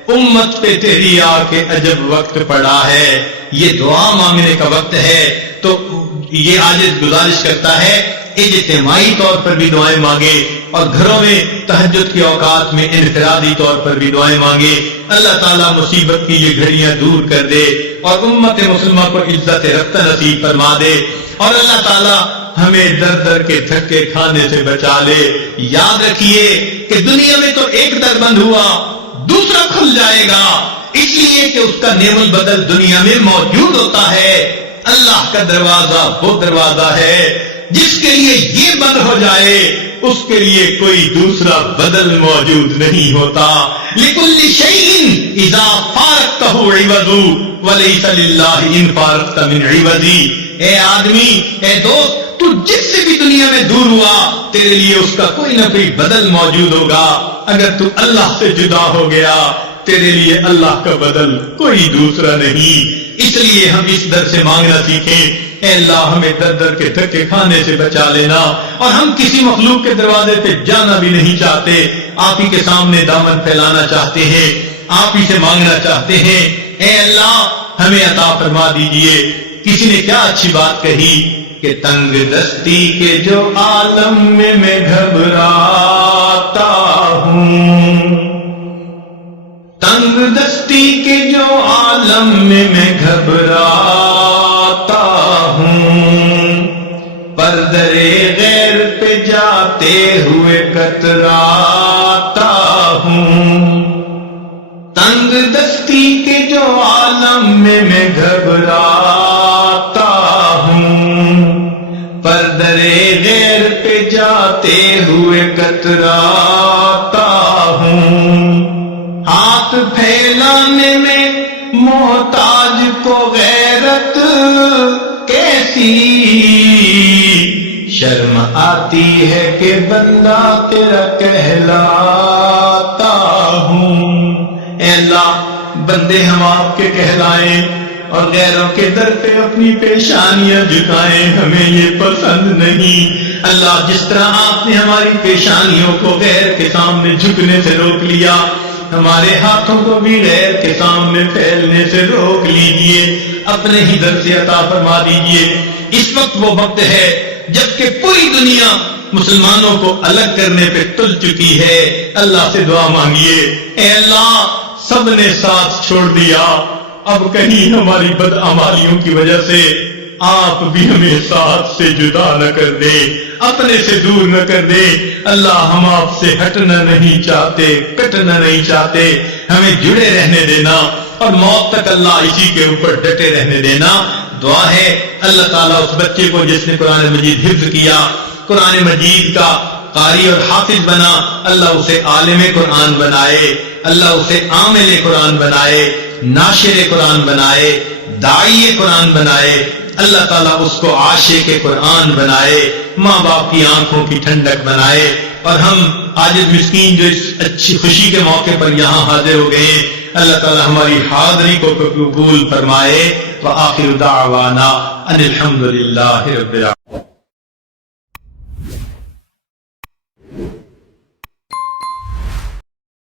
امت پہ تیری آ کے عجب وقت پڑا ہے، یہ دعا مانگنے کا وقت ہے۔ تو یہ عاجز گزارش کرتا ہے اجتماعی طور پر بھی دعائیں مانگے اور گھروں میں تہجد کے اوقات میں انفرادی طور پر بھی دعائیں مانگے۔ اللہ تعالیٰ مصیبت کی یہ گھڑیاں دور کر دے اور امت مسلمہ کو عزت رفتہ نصیب فرما دے، اور اللہ تعالیٰ ہمیں در در کے دھکے کھانے سے بچا لے۔ یاد رکھیے کہ دنیا میں تو ایک در بند ہوا، دوسرا کھل جائے گا، اس لیے کہ اس کا نعم البدل دنیا میں موجود ہوتا ہے۔ اللہ کا دروازہ وہ دروازہ ہے جس کے لیے یہ بند ہو جائے اس کے لیے کوئی دوسرا بدل موجود نہیں ہوتا۔ لِكُلِّ شَيْءٍ إِذَا فَارَقْتَهُ عِوَضٌ وَلَيْسَ لِلَّهِ إِن فَارَقْتَ مِنْ عِوَضٍ۔ اے آدمی، اے دوست، تو جس سے بھی دنیا میں دور ہوا تیرے لیے اس کا کوئی نہ کوئی بدل موجود ہوگا۔ اگر تو اللہ سے جدا ہو گیا تیرے لیے اللہ کا بدل کوئی دوسرا نہیں۔ اس لیے ہم اس در سے مانگنا سیکھیں، اے اللہ ہمیں در در کے دھکے کھانے سے بچا لینا، اور ہم کسی مخلوق کے دروازے پہ جانا بھی نہیں چاہتے، آپ ہی کے سامنے دامن پھیلانا چاہتے ہیں، آپ ہی سے مانگنا چاہتے ہیں۔ اے اللہ ہمیں عطا فرما دیجئے۔ کسی نے کیا اچھی بات کہی کہ تنگ دستی کے جو عالم میں گھبراتا ہوں، تنگ دستی کے جو عالم میں گھبراتا ہوں، پر درے غیر پہ جاتے ہوئے کتراتا ہوں، تنگ دستی کے جو عالم میں گھبراتا ہوں، پر درے غیر پہ جاتے ہوئے کتراتا ہوں، ہاتھ پھیلانے میں محتاج کو غیرت کیسی، شرم آتی ہے کہ بندہ تیرا کہلاتا ہوں۔ اے اللہ بندے ہم آپ کے کہلائیں اور غیروں کے در پہ اپنی پیشانیاں جھکائیں، ہمیں یہ پسند نہیں۔ اللہ جس طرح آپ نے ہماری پیشانیوں کو غیر کے سامنے جھکنے سے روک لیا، ہمارے ہاتھوں کو بھی غیر کے سامنے پھیلنے سے روک لیجئے، اپنے ہی در سے عطا فرما دیجئے۔ اس وقت وہ وقت ہے جبکہ پوری دنیا مسلمانوں کو الگ کرنے پہ تل چکی ہے۔ اللہ سے دعا مانگیے، اے اللہ سب نے ساتھ چھوڑ دیا، اب کہیں ہماری بدعمالیوں کی وجہ سے آپ بھی ہمیں ساتھ سے جدا نہ کر دے، اپنے سے دور نہ کر دے۔ اللہ ہم آپ سے ہٹنا نہیں چاہتے، کٹنا نہیں چاہتے، ہمیں جڑے رہنے دینا اور موت تک اللہ اسی کے اوپر ڈٹے رہنے دینا۔ دعا ہے اللہ تعالیٰ اس بچے کو جس نے قرآن مجید حفظ کیا، قرآن مجید کا قاری اور حافظ بنا، اللہ اسے عالم قرآن بنائے، اللہ اسے عامل قرآن بنائے، ناشر قرآن بنائے، داعی قرآن بنائے، اللہ تعالیٰ اس کو عاشق قرآن بنائے، ماں باپ کی آنکھوں کی ٹھنڈک بنائے، اور ہم عاجز مسکین جو اس اچھی خوشی کے موقع پر یہاں حاضر ہو گئے ہیں، اللہ تعالیٰ ہماری حاضری کو قبول فرمائے۔ وآخر دعوانا ان الحمد للہ رب العالمین۔